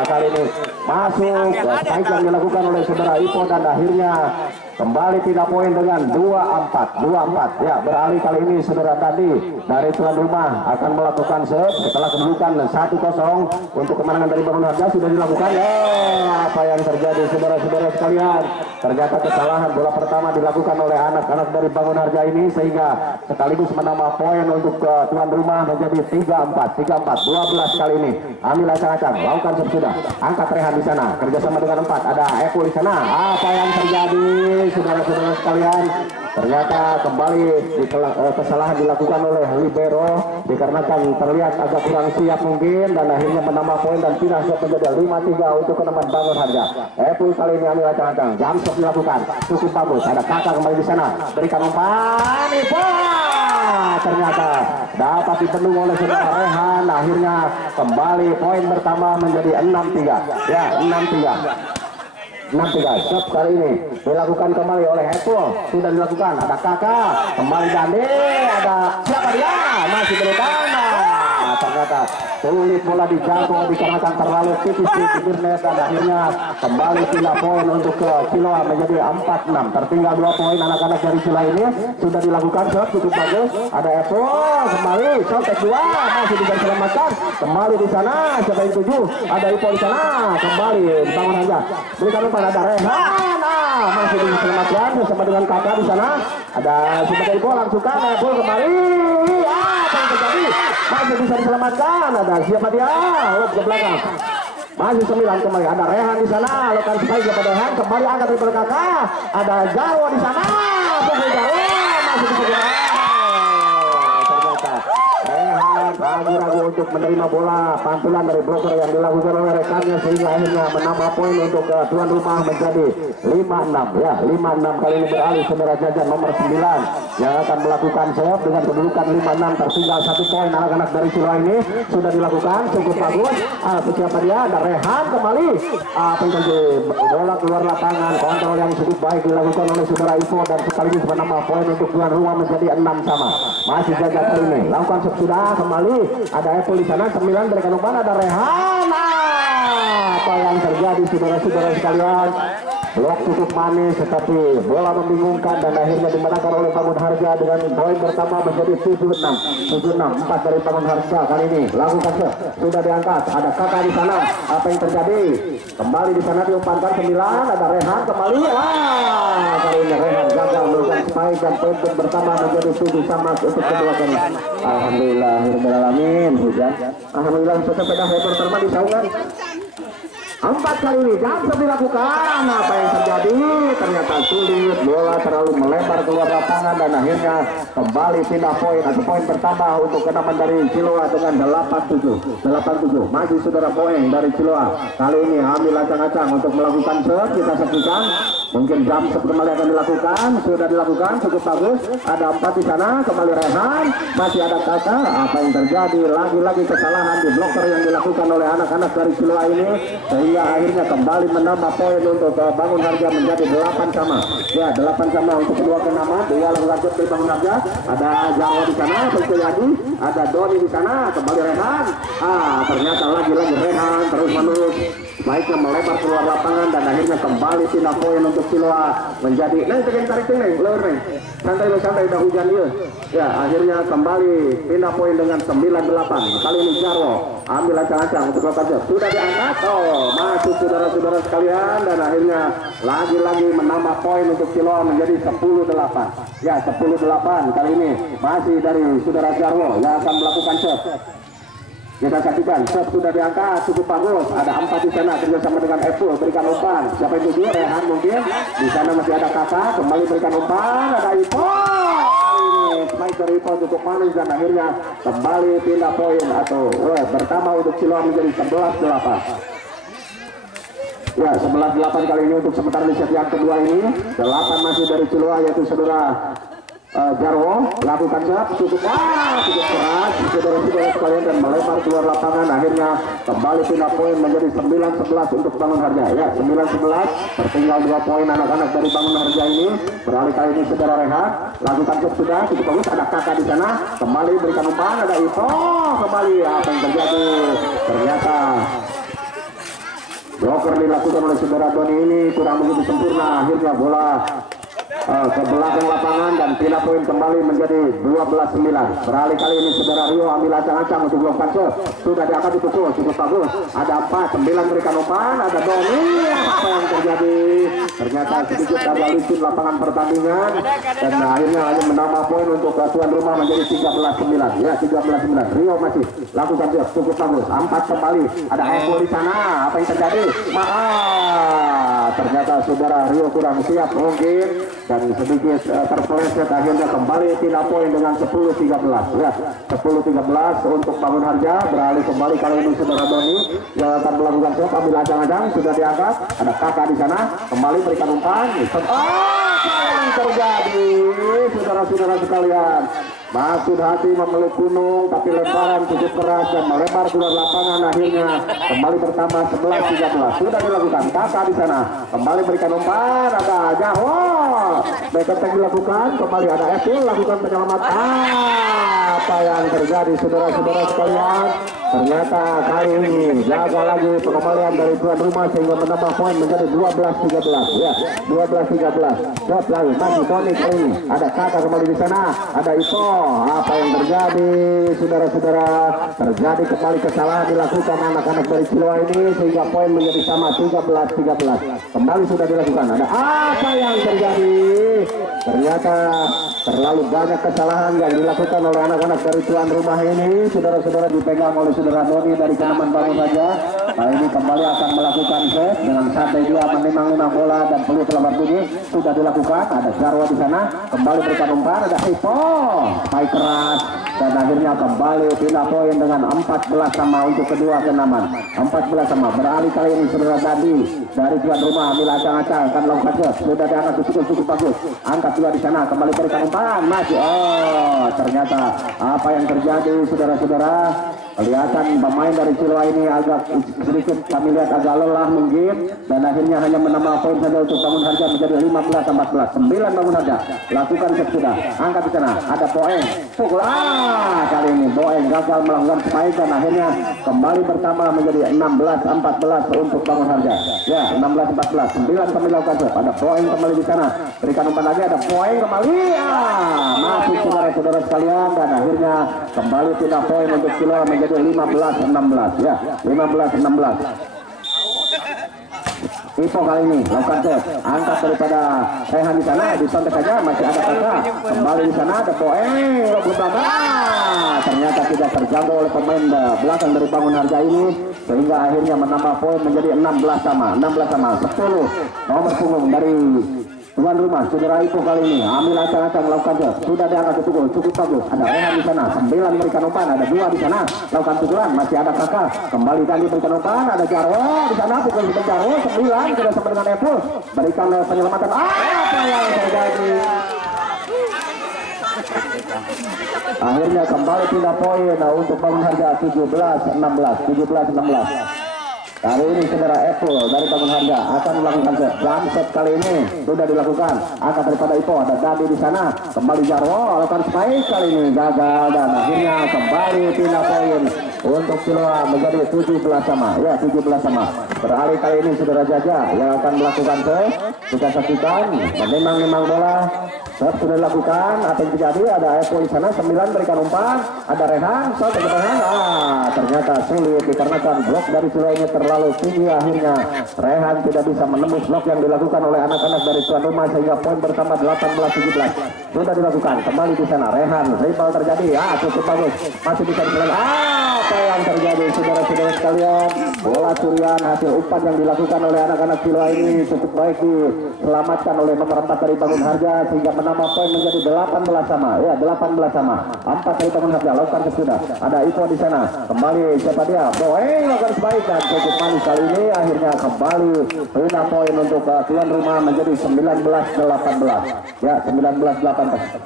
Kali ini masuk spike yang dilakukan oleh saudara Ipo dan akhirnya kembali tidak poin dengan 2-4. 2-4 ya, beralih kali ini saudara tadi dari tuan rumah akan melakukan serve setelah kedudukan 1-0 untuk kemenangan dari Bangun Harja sudah dilakukan. Apa yang terjadi saudara-saudara sekalian, ternyata kesalahan bola pertama dilakukan oleh anak-anak dari Bangun Harja ini sehingga sekaligus menambah poin untuk tuan rumah menjadi 3-4. 12 kali ini ambil acang-acang lakukan serve sudah, angkat Rehan di sana kerjasama dengan 4, ada Eko di sana. Apa yang terjadi saudara-saudara sekalian, ternyata kembali kesalahan dilakukan oleh libero dikarenakan terlihat agak kurang siap mungkin dan akhirnya menambah poin dan pindah menjadi 5-3 untuk Kenaman Bangun Harja. Epul kali ini ambil acang-acang, jam stop dilakukan cukup bagus, ada Kakak kembali di sana berikan umpan. Ternyata dapat dibendung oleh saudara Rehan. Akhirnya kembali poin pertama menjadi 6-3 ya, 6-3. Shot kali ini dilakukan kembali oleh Epul, sudah dilakukan. Ada Kakak kembali Dandi, ada siapa dia? Masih berikan. Ternyata sulit bola dijangkau dikarenakan terlalu tipis di bibir net dan akhirnya kembali pindah poin untuk ke Ciloa menjadi 4-6. Tertinggal 2 poin anak-anak dari Ciloa ini sudah dilakukan shot cukup bagus. Ada Epul kembali shot tek 2 masih bisa diselamatkan. Kembali di sana siapa yang 7? Ada Ipo di sana kembali Bangun Harja. Berikan umpan ada Rehan. Masih bisa diselamatkan bersama dengan Kakak di sana. Ada sebagai Ipo langsungkan Epul kembali. Apa yang terjadi? Masih bisa diselamatkan. Ada siapa dia? Ke belakang. Masih 9 kembali. Ada Rehan di sana. Lakukan spike kepada Rehan. Kembali angkat dari Kakak. Ada Jarwo di sana. Pukul Jarwo. Masih bisa ternyata Rehan ragu-ragu untuk menerima bola pantulan dari bloker yang dilakukan oleh rekannya sehingga akhirnya menambah poin untuk tuan rumah menjadi 5-6 ya. 5-6 kali ini beralih saudara jajan nomor 9 yang akan melakukan serve dengan kedudukan 5-6. Tertinggal 1 poin anak-anak dari Ciloa ini sudah dilakukan cukup bagus. Siapa dia? Ada Rehan kembali. Terjadi bola keluar lapangan, kontrol yang cukup baik dilakukan oleh saudara Ipo dan sekaligus menambah poin untuk tuan rumah menjadi 6-sama. Masih jaga kali ini lakukan serve sudah kembali. Ada Epul di sana 9 berikan umpan ada Rehan. Apa yang terjadi saudara-saudara sekalian? Blok cukup manis tetapi bola membingungkan dan akhirnya dimenangkan oleh Bangun Harja dengan poin pertama menjadi 7-6. 4 dari Bangun Harja kali ini lakukan sudah diangkat. Ada Kakak di sana. Apa yang terjadi? Kembali di sana diumpankan 9. Ada Rehan kembali. Kali ini Rehan gagal melakukan spike dan poin pertama menjadi 7-sama untuk kedua kali. Alhamdulillahirobbilalamin. Hujan. Alhamdulillah sepeda motor terbang di saungan. 4 kali ini jam dilakukan. Apa yang terjadi? Ternyata sulit, bola terlalu melebar keluar lapangan dan akhirnya kembali pindah poin atau poin pertama untuk Kenaman dari Ciloa dengan 8-7. Maju saudara poin dari Ciloa. Kali ini ambil acang-acang untuk melakukan serve. Kita saksikan mungkin jam kembali akan dilakukan. Sudah dilakukan cukup bagus. Ada 4 di sana. Kembali Rehan. Masih ada Kakak. Apa yang terjadi? Lagi-lagi kesalahan di blocker yang dilakukan oleh anak-anak dari Ciloa ini sehingga akhirnya kembali menambah poin untuk Bangun Harja menjadi 8-sama ya. 8-sama untuk kedua Kenaman. Dia lanjut di Bangun Harja. Ada Jarwo di sana tentu lagi. Ada Doni di sana kembali Rehan. Ternyata lagi Rehan terus menerus baiknya melebar keluar lapangan dan akhirnya kembali pindah poin untuk Siloa menjadi tarik nih leur nih santai udah hujan ya akhirnya kembali pindah poin dengan 9-8. Kali ini Jarwo ambil ancang-ancang untuk lokasi sudah diangkat masuk saudara-saudara sekalian dan akhirnya lagi-lagi menambah poin untuk Siloa menjadi 10-8 ya 10-8. Kali ini masih dari saudara Jarwo yang akan melakukan shot. Kita saksikan shot sudah diangkat cukup bagus, ada 4 di sana kerjasama dengan Apple berikan umpan. Siapa yang tujuh? Rehan mungkin di sana masih ada Kakak kembali berikan umpan, ada Ipo. Kali ini spike dari Ipo cukup manis dan akhirnya kembali pindah poin atau pertama untuk Siloam menjadi 11-8. Ya 11-8 kali ini untuk sementara di set yang kedua ini 8 masih dari Ciloa yaitu saudara Jarwo lakukan shot cukup keras saudara-saudara sekalian dan melebar keluar lapangan akhirnya kembali pindah poin menjadi 9-11 untuk Bangun Harja ya 9-11 tertinggal 2 poin anak-anak dari Bangun Harja ini beralih kali ini saudara Rehat lakukan shot sudah cukup bagus ada Kakak di sana kembali berikan umpan ada Ipo kembali apa yang terjadi ternyata blocker dilakukan oleh saudara Doni ini kurang begitu sempurna akhirnya bola ke belakang lapangan dan pindah poin kembali menjadi 12-9. Beralih kali ini saudara Rio ambil ancang-ancang untuk melakukan shot sudah diangkat dipukul cukup bagus ada 4-9 berikan umpan ada Doni apa yang terjadi ternyata sedikit agak licin lapangan pertandingan dan akhirnya hanya menambah poin untuk tuan rumah menjadi 13-9 ya 13-9. Rio masih lakukan shot cukup bagus 4 kembali ada Eko di sana apa yang terjadi ternyata saudara Rio kurang siap mungkin dan sedikit terpeleset akhirnya kembali pindah poin dengan 10-13 ya 10-13 untuk Bangun Harja beralih kembali kali ini saudara Doni yang akan melakukan shot ambil ancang-ancang sudah diangkat ada Kakak di sana kembali berikan umpan apa yang terjadi saudara-saudara sekalian Maksud hati memeluk gunung tapi lemparan cukup keras dan melebar keluar lapangan akhirnya kembali pertama 11-13 sudah dilakukan Kakak di sana kembali berikan umpan ada Jarwo backup yang dilakukan kembali ada Evil lakukan penyelamatan apa yang terjadi saudara-saudara sekalian ternyata kali ini jaga lagi pengembalian dari tuan rumah sehingga menambah poin menjadi 12-13 ya 12-13 shot lagi masih Tony kali ini ada Kakak kembali di sana ada Ipo apa yang terjadi saudara-saudara terjadi kembali kesalahan dilakukan anak-anak dari Ciloa ini sehingga poin menjadi sama 13-13 kembali sudah dilakukan ada apa yang terjadi ternyata terlalu banyak kesalahan yang dilakukan oleh anak-anak dari tuan rumah ini saudara-saudara dipegang oleh saudara Doni dari Kenaman Bangun saja nah ini kembali akan melakukan set dengan santai dia menimang-nimang bola dan peluit telah bunyi sudah dilakukan ada Jarwo di sana kembali berikan umpan ada Ipo baik keras dan akhirnya kembali pindah poin dengan 14 sama untuk kedua Kenaman 14 sama beralih kali ini saudara Dadi dari tuan rumah ambil acang-acang akan melakukan shot sudah diangkat cukup bagus angkat juga di sana kembali berikan umpan masih ternyata apa yang terjadi saudara-saudara kelihatan pemain dari Ciloa ini agak sedikit kami lihat agak lelah mungkin dan akhirnya hanya menambah poin saja untuk Bangun Harja menjadi 15-14 9 Bangun Harja lakukan set sudah angkat di sana ada Boeng pukul kali ini Boeng gagal melakukan spike dan akhirnya kembali pertama menjadi 16-14 untuk Bangun Harja ya 16-14 9 kembali lakukan set ada Boeng kembali di sana berikan umpan lagi ada Boeng kembali masuk saudara-saudara sekalian dan akhirnya kembali pindah poin untuk Ciloa menjadi 15-16 ya 15-16 Ipo kali ini lakukan set angkat daripada Rehan di sana disontek saja masih ada Kakak kembali di sana ada Boeng ternyata tidak terjangkau oleh pemain belakang dari Bangun Harja ini sehingga akhirnya menambah poin menjadi 16 sama 10 nomor punggung dari tuan rumah saudara Ipo kali ini ambil acang-acang melakukan shot sudah diangkat cukup bagus ada Rehan di sana 9 berikan umpan ada 2 di sana lakukan pukulan masih ada Kakak kembali tadi berikan umpan ada Jarwo di sana pukul Jarwo 9 sudah sama dengan Apple berikan penyelamatan apa yang terjadi akhirnya kembali pindah poin untuk Bangun Harja 17-16 kali ini saudara Apple dari Bangun Harja akan melakukan set jam set kali ini sudah dilakukan angkat daripada Ipo ada Dadi di sana kembali Jarwo lakukan spike kali ini gagal dan akhirnya kembali pindah poin untuk Siloam menjadi 17 sama. Ya, 17 sama. Beralih kali ini Saudara Jaja yang akan melakukan serve. Kita saksikan menimang-nimang bola. Serve sudah dilakukan. Apa yang terjadi? Ada Epo di sana. 9 berikan umpan. Ada Rehan. Shot ke Rehan. Ternyata sulit dikarenakan blok dari Siloam ini terlalu tinggi. Akhirnya Rehan tidak bisa menembus blok yang dilakukan oleh anak-anak dari tuan rumah sehingga poin bersama 18-17 sudah dilakukan. Kembali di sana Rehan. Ribal terjadi. Cukup bagus. Masih bisa diselesaikan. Apa yang terjadi saudara-saudara sekalian? Bola curian hasil umpan yang dilakukan oleh anak-anak Siloam ini cukup baik diselamatkan oleh nomor 4 dari Bangun Harja sehingga menambah poin menjadi 18 sama. Ya, 18 sama. 4 dari Bangun Harja lakukan sudah. Ada Ipo di sana. Kembali siapa dia? Boeng lakukan sebaik dan cukup manis kali ini akhirnya kembali pindah poin untuk tuan rumah menjadi 19-18. Ya, 19-18.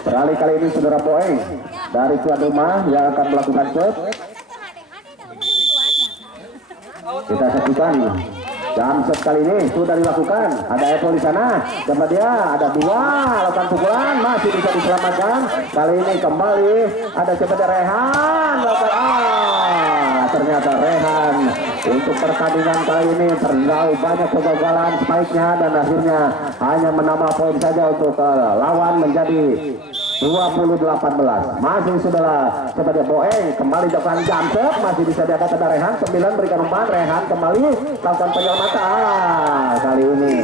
Beralih kali ini saudara Boeng dari tuan rumah yang akan melakukan shot. Kita saksikan jam shot kali ini sudah dilakukan. Ada Epo di sana. Coba dia ada 2 lakukan pukulan masih bisa diselamatkan. Kali ini kembali ada coba Rehan lakukan ternyata Rehan untuk pertandingan kali ini terlalu banyak kegagalan spike-nya dan akhirnya hanya menambah poin saja untuk lawan menjadi 20-18. Masih saudara sebagai Boeng kembali dilakukan jam shot masih bisa diangkat ada Rehan 9 berikan umpan. Rehan kembali lakukan penyelamatan. Kali ini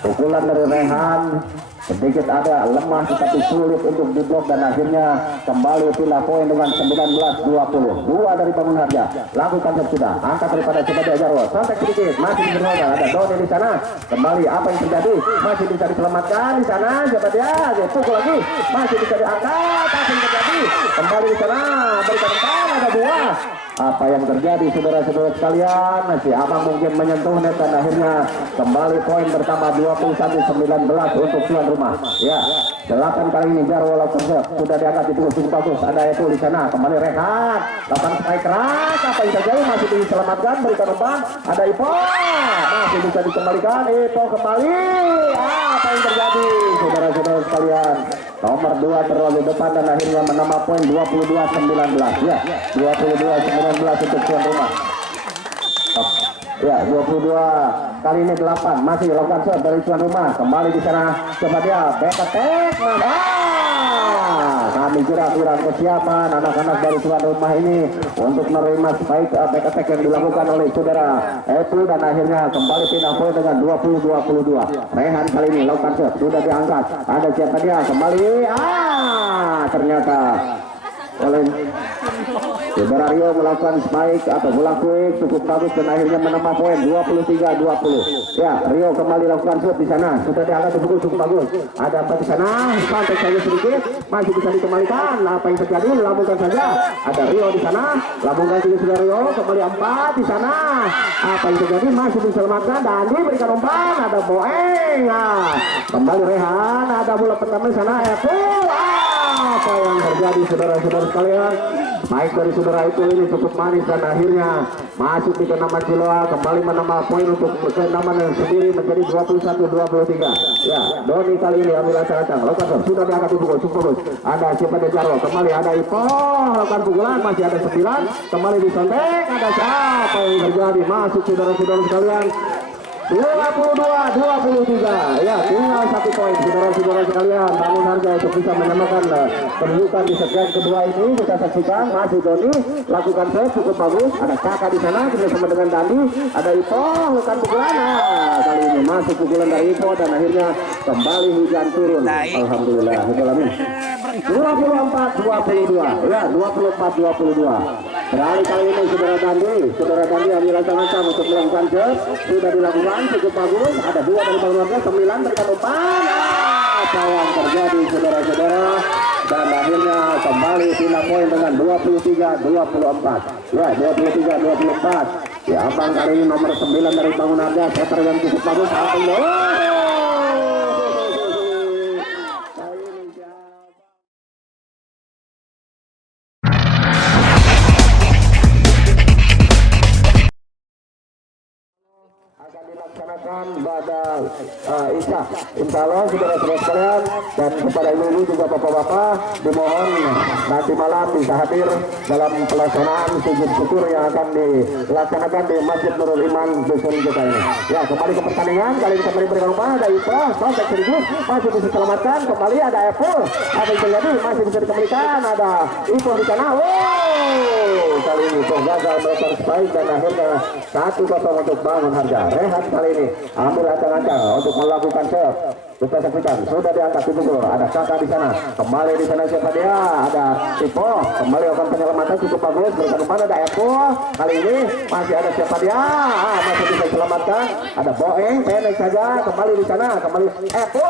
pukulan dari Rehan sedikit ada lemah tetapi sulit untuk diblok dan akhirnya kembali pindah poin dengan 19-20. 2 dari Bangun Harja lakukan sudah angkat daripada Sebagai Jarwo sampai sedikit masih bernoda ada Doni di sana. Kembali apa yang terjadi masih bisa diselamatkan di sana siapa dia pukul lagi masih bisa diangkat apa yang terjadi kembali di sana berikan umpan ada 2. Apa yang terjadi saudara-saudara sekalian? Masih Abang mungkin menyentuh net dan akhirnya kembali poin pertama 21-19 untuk tuan rumah. Ya, 8 kali ini Jarwo lakukan sudah diangkat itu cukup bagus. Ada itu di sana kembali Rehan. 8 spike keras. Apa yang terjadi masih diselamatkan berikan umpan. Ada Ipo masih bisa dikembalikan. Ipo kembali. Apa yang terjadi saudara-saudara sekalian? Nomor 2 terlalu depan dan akhirnya menambah poin 22-19. Ya, 22-19 untuk tuan rumah. Ya, 22 kali ini 8 masih lakukan shot dari tuan rumah. Kembali di sana coba dia back attack. Kami kira kurang kesiapan anak-anak dari tuan rumah ini untuk menerima spike back attack yang dilakukan oleh saudara Epu dan akhirnya kembali pindah poin dengan 20-22. Rehan kali ini lakukan shot sudah diangkat. Ada siapa dia kembali ternyata oleh saudara Rio melakukan spike atau bola quick cukup bagus dan akhirnya menambah poin 23-20. Ya, Rio kembali lakukan shoot di sana. Sudah diangkat cukup bagus. Ada apa di sana? Sampai saja sedikit masih bisa dikembalikan. Apa yang terjadi? Lambungkan saja. Ada Rio di sana. Lambungkan juga sudah Rio kembali 4 di sana. Apa yang terjadi? Masih diselamatkan dan diberikan umpan. Ada Boeng. Kembali Rehan. Ada bola pertama di sana. Apa yang terjadi saudara-saudara sekalian? Baik dari saudara itu ini cukup manis dan akhirnya masuk di kenaman Siloam kembali menambah poin untuk kenaman yang sendiri menjadi 21-23. Ya, Doni kali ini ambil acak-acak lakukan sudah diangkat pukul cukup bagus. Ada siapa Jarwo kembali ada Ipo lakukan pukulan masih ada 9 kembali disontek ada siapa yang terjadi masuk saudara-saudara sekalian 22-23. Ya, tinggal 1 poin saudara-saudara sekalian. Bangun Harja untuk bisa menyamakan kedudukan di segmen kedua ini. Kita saksikan masih Doni lakukan serve cukup bagus. Ada Kakak di sana bersama dengan Dandi. Ada Ipo lakukan pukulan. Kali ini masuk pukulan dari Ipo dan akhirnya kembali hujan turun. Alhamdulillah. 24-22. Ya, 24-22. Beralih kali ini saudara Dandi ambil rancang-rancang untuk melakukan serve sudah dilakukan cukup bagus. Ada 2 dari Bangun Harja 9 berikan umpan. Apa yang terjadi saudara-saudara dan akhirnya kembali pindah poin dengan 23-24. Ya, 23-24. Ya, Abang kali ini nomor 9 dari Bangun Harja setter yang cukup bagus. akan dilaksanakan pada Isya. Insya Allah saudara-saudara sekalian dan kepada ibu juga bapak-bapak dimohon nanti malam bisa hadir dalam pelaksanaan sujud syukur yang akan dilaksanakan di Masjid Nurul Iman dusun kita ini. Ya, kembali ke pertandingan kali ini kembali berikan umpan ada Ipo, sampai sedikit masih bisa diselamatkan, kembali ada Apple, apa yang terjadi masih bisa dikembalikan, ada Ipo di sana. Kali ini Ipo gagal melakukan spike dan akhirnya 1-0 untuk Bangun Harja. Rehat kali ini ambil ancang-ancang untuk melakukan serve. Kita saksikan sudah diangkat di pukul. Ada Kakak di sana. Kembali di sana siapa dia? Ada Ipo. Kembali akan penyelamatan cukup bagus. Berikan umpan ada Epo. Kali ini masih ada siapa dia? Masih bisa diselamatkan. Ada Boeng. Pendek saja. Kembali di sana. Kembali Epo.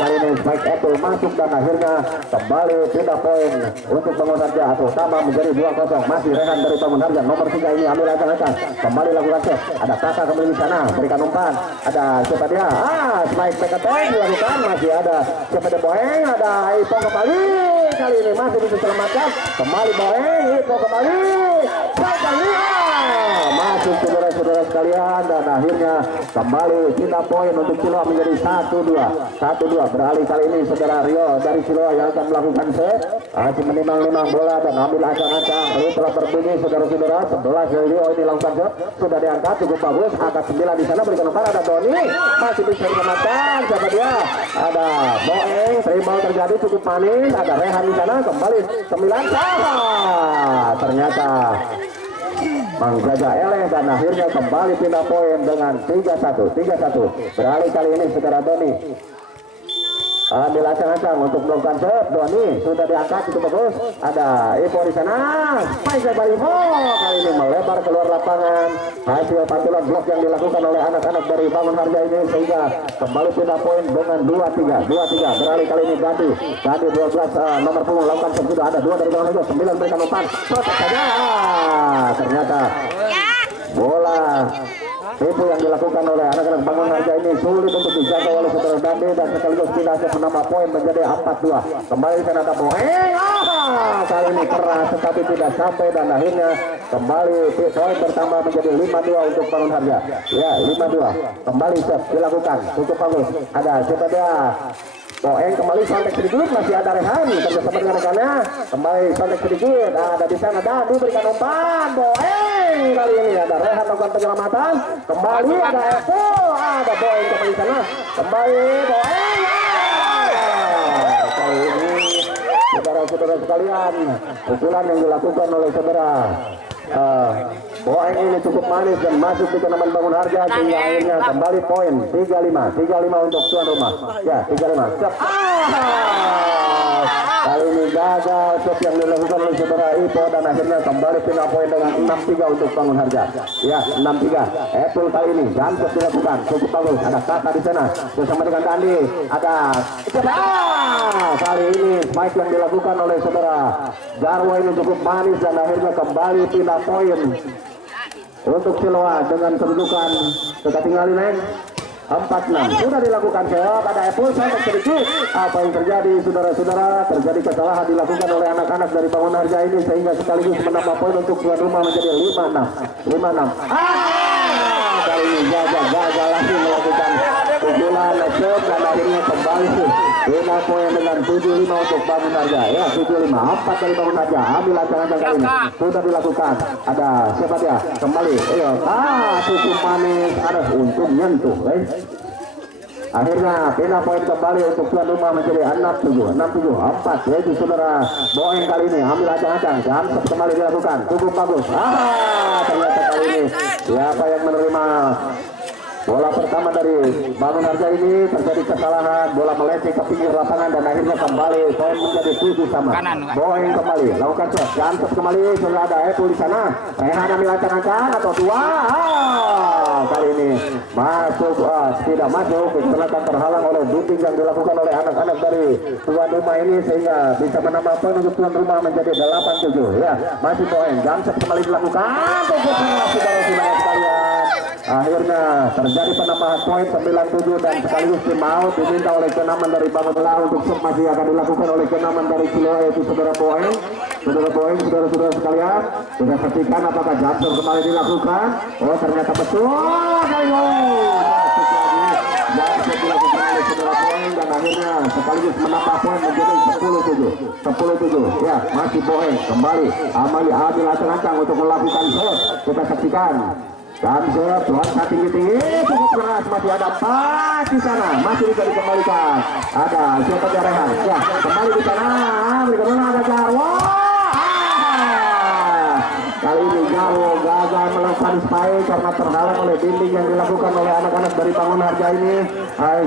Kali ini spike Epo masuk dan akhirnya kembali pindah poin untuk Bangun Harja atau sama menjadi 2-0. Masih Rehan dari Bangun Harja. Nomor 3 ini ambil ancang-ancang. Kembali lakukan serve. Ada Kakak kembali di sana. Berikan umpan. Ada siapa dia? Spike Pekateng dilakukan, masih ada siapa ada Boeng, ada Ipo kembali, kali ini masih bisa diselamatkan, kembali Boeng, Ipo kembali, kali masuk saudara-saudara sekalian dan akhirnya kembali pindah poin untuk Siloa menjadi 1-2 beralih kali ini saudara Rio dari Siloa yang akan melakukan set, masih menimang-nimang bola dan ambil ancang-ancang, lalu telah berbunyi saudara-saudara 11 Rio ini lakukan set, sudah diangkat cukup bagus, angkat 9 di sana berikan umpan ada Doni, masih bisa diselamatkan. Siapa dia? Ada Boeng, trimbal terjadi cukup manis, ada Rehan di sana kembali 9 ternyata Manggaja eleh dan akhirnya kembali pindah poin dengan 3-1 beralih kali ini saudara Doni ambil ancang-ancang untuk melakukan serve. Doni sudah diangkat itu bagus, ada Ipo di sana, Spike dari Ipo kali ini melebar keluar lapangan hasil pantulan blok yang dilakukan oleh anak-anak dari Bangun Harja ini sehingga kembali pindah poin dengan 2-3 beralih kali ini Gadi 12 nomor punggung lakukan serve, sudah ada 2 dari Bangun Harja 9 berikan umpan protek saja ternyata bola itu yang dilakukan oleh anak-anak Bangun Harja ini sulit untuk dijaga oleh saudara Dandi dan sekaligus tidak menambah poin menjadi 4-2. Kembali sana ada Boeng, kali ini keras tetapi tidak sampai dan akhirnya kembali poin bertambah menjadi 5-2 untuk Bangun Harja. Ya 5-2 kembali set dilakukan cukup bagus. Ada siapa dia? Boeng kembali sontek sedikit, masih ada Rehan kerjasama dengan rekannya, kembali sontek sedikit, ada di sana Dandi berikan umpan, Boeng kali ini ada Rehan melakukan penyelamatan, kembali ada Epo, ada Boeng kembali sana, kembali Boeng, kali ini saudara-saudara sekalian, pukulan yang dilakukan oleh saudara Boeng ini cukup manis dan masuk di kenaman Bangun Harja sehingga akhirnya kembali poin 3-5 untuk tuan rumah. Ya 3-5. Kali ini gagal shot yang dilakukan oleh saudara Ipo dan akhirnya kembali pindah poin dengan 6-3 untuk Bangun Harja. Ya 6-3. Apple kali ini jam shot dilakukan cukup bagus. Ada Kakak di sana bersama dengan Dandi. Ada kali ini spike yang dilakukan oleh saudara Jarwo ini cukup manis dan akhirnya kembali pindah poin untuk Siloa dengan kedudukan kita tinggalin 4-6 sudah dilakukan pada Apple sampai sedikit apa yang terjadi saudara-saudara, terjadi kesalahan dilakukan oleh anak-anak dari Bangun Harja ini sehingga sekaligus menambah poin untuk tuan rumah menjadi 5-6 kali ini gagal lagi melakukan pukulan set dan akhirnya kembali pindah poin dengan 7-5 untuk Bangun Harja. Ya 7-5 4 dari Bangun Harja ambil ancang-ancang kali ini sudah dilakukan, ada siapa dia kembali cukup manis, ada untung nyentuh akhirnya pindah poin kembali untuk tuan rumah menjadi 6-7 4 yaitu saudara Boeng kali ini ambil ancang-ancang dan kembali dilakukan cukup bagus ternyata kali ini siapa yang menerima bola pertama dari Bangun Harja ini terjadi kesalahan, bola melecet ke pinggir lapangan dan akhirnya kembali poin menjadi 7-sama. Boeng kembali lakukan shot, jantep kembali sudah ada Epo di sana. Rehan ambil ancang-ancang atau 2. Kali ini masuk, tidak masuk, kecelakaan terhalang oleh dinding yang dilakukan oleh anak-anak dari tuan rumah ini sehingga bisa menambah poin untuk tuan rumah menjadi 8-7. Ya, masih Boeng, jantep kembali dilakukan. Saudara-saudara sekalian. Akhirnya terjadi penambahan poin 9-7 dan sekaligus tim out diminta oleh kenaman dari Bangun Belah untuk masih akan dilakukan oleh kenaman dari Siloa yaitu saudara Boeng. saudara poin, saudara-saudara sekalian. Kita saksikan apakah jumper kembali dilakukan. Oh ternyata betul kali jumper dilakukan oleh saudara poin dan akhirnya sekaligus menambah poin menjadi 10-7. Ya masih poin kembali Amali Adil ancang-ancang untuk melakukan shot. Kita saksikan. Dan shot tinggi-tinggi cukup keras, masih ada 4 di sana, masih bisa dikembalikan. Ada siapa Rehan? Ya kembali di sana, bagaimana ada Jarwo. Kali ini Jarwo gagal melakukan spike karena terhalang oleh dinding yang dilakukan oleh anak-anak dari Bangun Harja ini.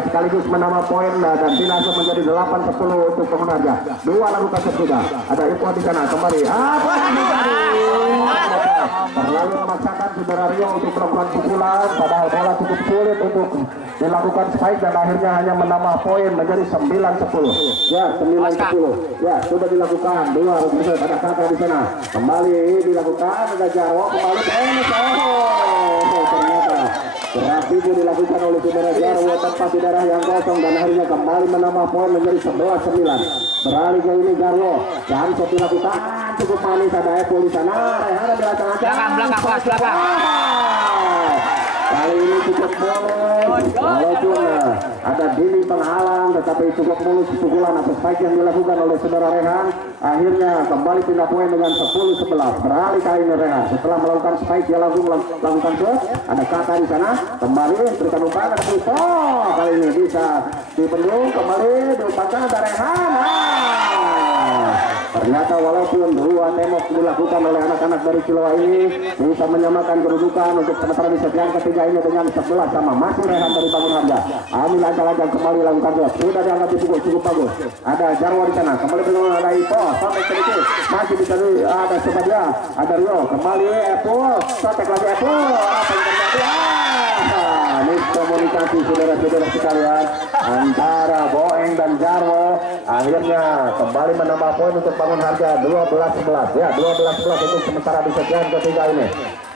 Sekaligus menambah poin dan dinasib menjadi 8-10 untuk Bangun Harja. 2 lakukan sudah. Ada Ipo di sana kembali. Terlalu memaksakan saudara Rio untuk melakukan pukulan, padahal bola cukup sulit untuk dilakukan spike dan akhirnya hanya menambah poin menjadi 9-10. Ya 9-10. Ya sudah dilakukan 2 ada kakak di sana. Kembali dilakukan ada Jarwo kembali ternyata gerak ibu dilakukan oleh saudara Jarwo tanpa darah yang kosong dan akhirnya kembali menambah poin menjadi 11-9. Beralih ke ini Jarwo dan dilakukan cukup manis ada Epo di sana. Rehan di belakang. Kali ini cukup mulus walaupun ada dinding penghalang tetapi cukup mulus pukulan atau spike yang dilakukan oleh saudara Rehan. Akhirnya kembali pindah poin dengan 10-11. Beralih kali ini Rehan setelah melakukan spike dia langsung melakukan shot. Ada kata di sana kembali berikan umpan ada Puto. Kali ini bisa dibendung kembali diumpankan ada Rehan. Ternyata walaupun 2 tembok dilakukan oleh anak-anak dari Ciloa ini bisa menyamakan kedudukan untuk sementara di set yang ketiga ini dengan 11 sama. Masih Rehan dari Bangun Harja. Ambil lancar-lancar kembali lakukan dia. Sudah diangkat di pukul cukup bagus. Ada Jarwo di sana. Kembali dengan ada Ipo. Sampai sedikit. Masih bisa ada Sebadia. Ada Rio. Kembali Epo. Sotek lagi Epo. Apa yang terjadi? Komunikasi saudara-saudara sekalian antara Boeng dan Jarwo akhirnya kembali menambah poin untuk Bangun Harja 12-11 ya 12-11 untuk sementara di set yang ketiga ini.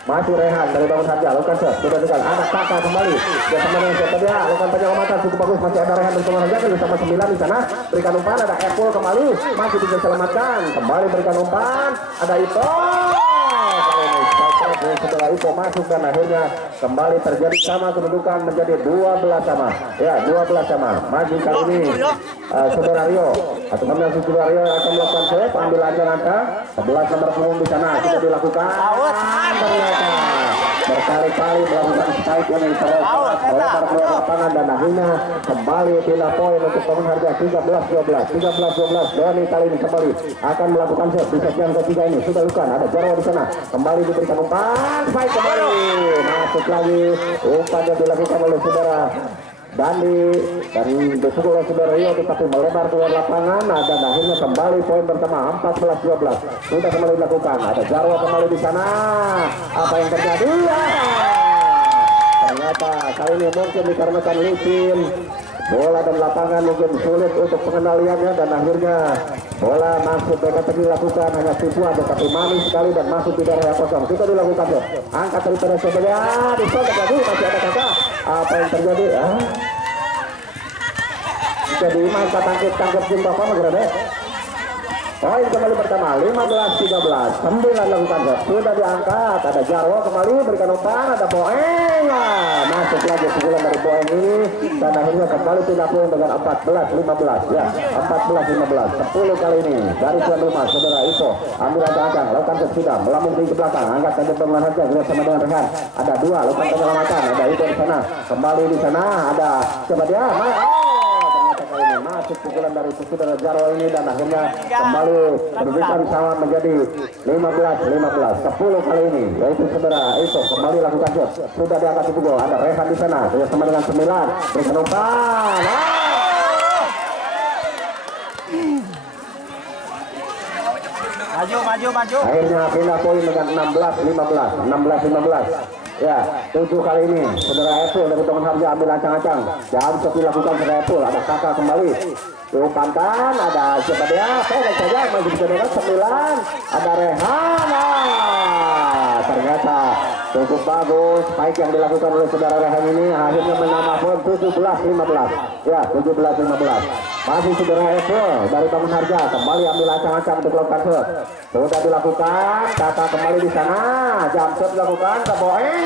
Masih Rehan dari Bangun Harja lakukan shot sudah tinggal anak kakak kembali dia sama dengan siapa dia lakukan penyelamatan cukup bagus. Masih ada Rehan dari Bangun Harja bersama 9 di sana berikan umpan ada Apple kembali masih bisa selamatkan kembali berikan umpan ada Ito. Setelah itu masuk dan akhirnya kembali terjadi sama kedudukan menjadi 12 sama ya 12 sama. Maju kali ini saudara Rio atau kami saudara Rio akan melakukan shot ambil ancang-ancang 11 nomor punggung di sana sudah dilakukan ternyata berkali-kali melakukan spike yang terus melebar keluar lapangan dan akhirnya kembali bila poin untuk Bangun Harja 13-12 Doni kali ini kembali akan melakukan shot di set yang ketiga ini sudah lukan ada Jarwo di sana kembali diberikan umpan spike kembali masuk lagi umpan yang dilakukan oleh saudara Dandi dan disusul oleh saudara Rio tetapi melebar keluar lapangan dan akhirnya kembali poin bersama 14-12 sudah kembali dilakukan ada Jarwo kembali di sana apa yang terjadi ternyata kali ini mungkin dikarenakan licin bola dan lapangan mungkin sulit untuk pengendaliannya dan akhirnya bola masuk dekat dilakukan hanya tipuan tetapi manis sekali dan masuk di daerah kosong. Kita dilakukan ya angkat daripada sebelah disotek lagi masih ada kakak apa yang terjadi jadi masa tangkap jumlah apa berada poin kembali pertama 15-13 9 lakukan shot sudah diangkat ada Jarwo kembali berikan umpan ada Boeng masuk lagi pukulan dari Boeng ini dan akhirnya kembali pindah poin dengan 14-15 ya 14-15 10 kali ini dari tuan rumah saudara Ipo ambil ancang-ancang lakukan shot sudah melambung tinggi ke belakang angkat dan Bangun Harja lihat sama dengan Rehan ada 2 lakukan penyelamatan ada Ipo di sana kembali di sana ada coba dia masuk pukulan dari saudara Jarwo ini dan akhirnya kembali kedudukan sama menjadi 15-15 10 kali ini yaitu saudara itu kembali lakukan shot sudah diangkat di pukul ada Rehan di sana sama dengan 9 berikan umpan maju akhirnya pindah poin dengan 16-15 ya 7 kali ini saudara Epul dari Bangun Harja ambil ancang-ancang jam dilakukan saudara Epul ada kakak kembali diumpankan ada siapa dia pendek saja masih bisa dengan 9 ada Rehan ternyata Cukup bagus, baik yang dilakukan oleh saudara Rehan ini akhirnya menambah poin 17-15. Ya, 17-15. Masih saudara Evo dari Bangun Harja kembali ambil ancang-ancang untuk melakukan shot. Sudah dilakukan, Tata kembali di sana, jump shot dilakukan ke Boeng.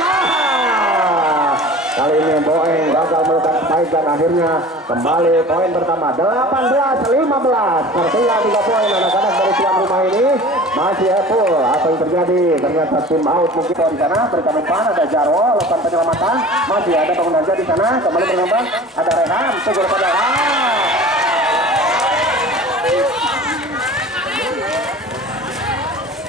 Kali ini Boeng gagal melakukan spike dan akhirnya kembali poin pertama 18-15. Tertinggal 3 poin anak-anak dari tuan rumah ini. Masih Apple, apa yang terjadi? Ternyata tim out mungkin di sana. Berikan umpan, ada Jarwo, lakukan penyelamatan. Masih ada Bangun Harja di sana, kembali berkembang. Ada Rehan, tegur pada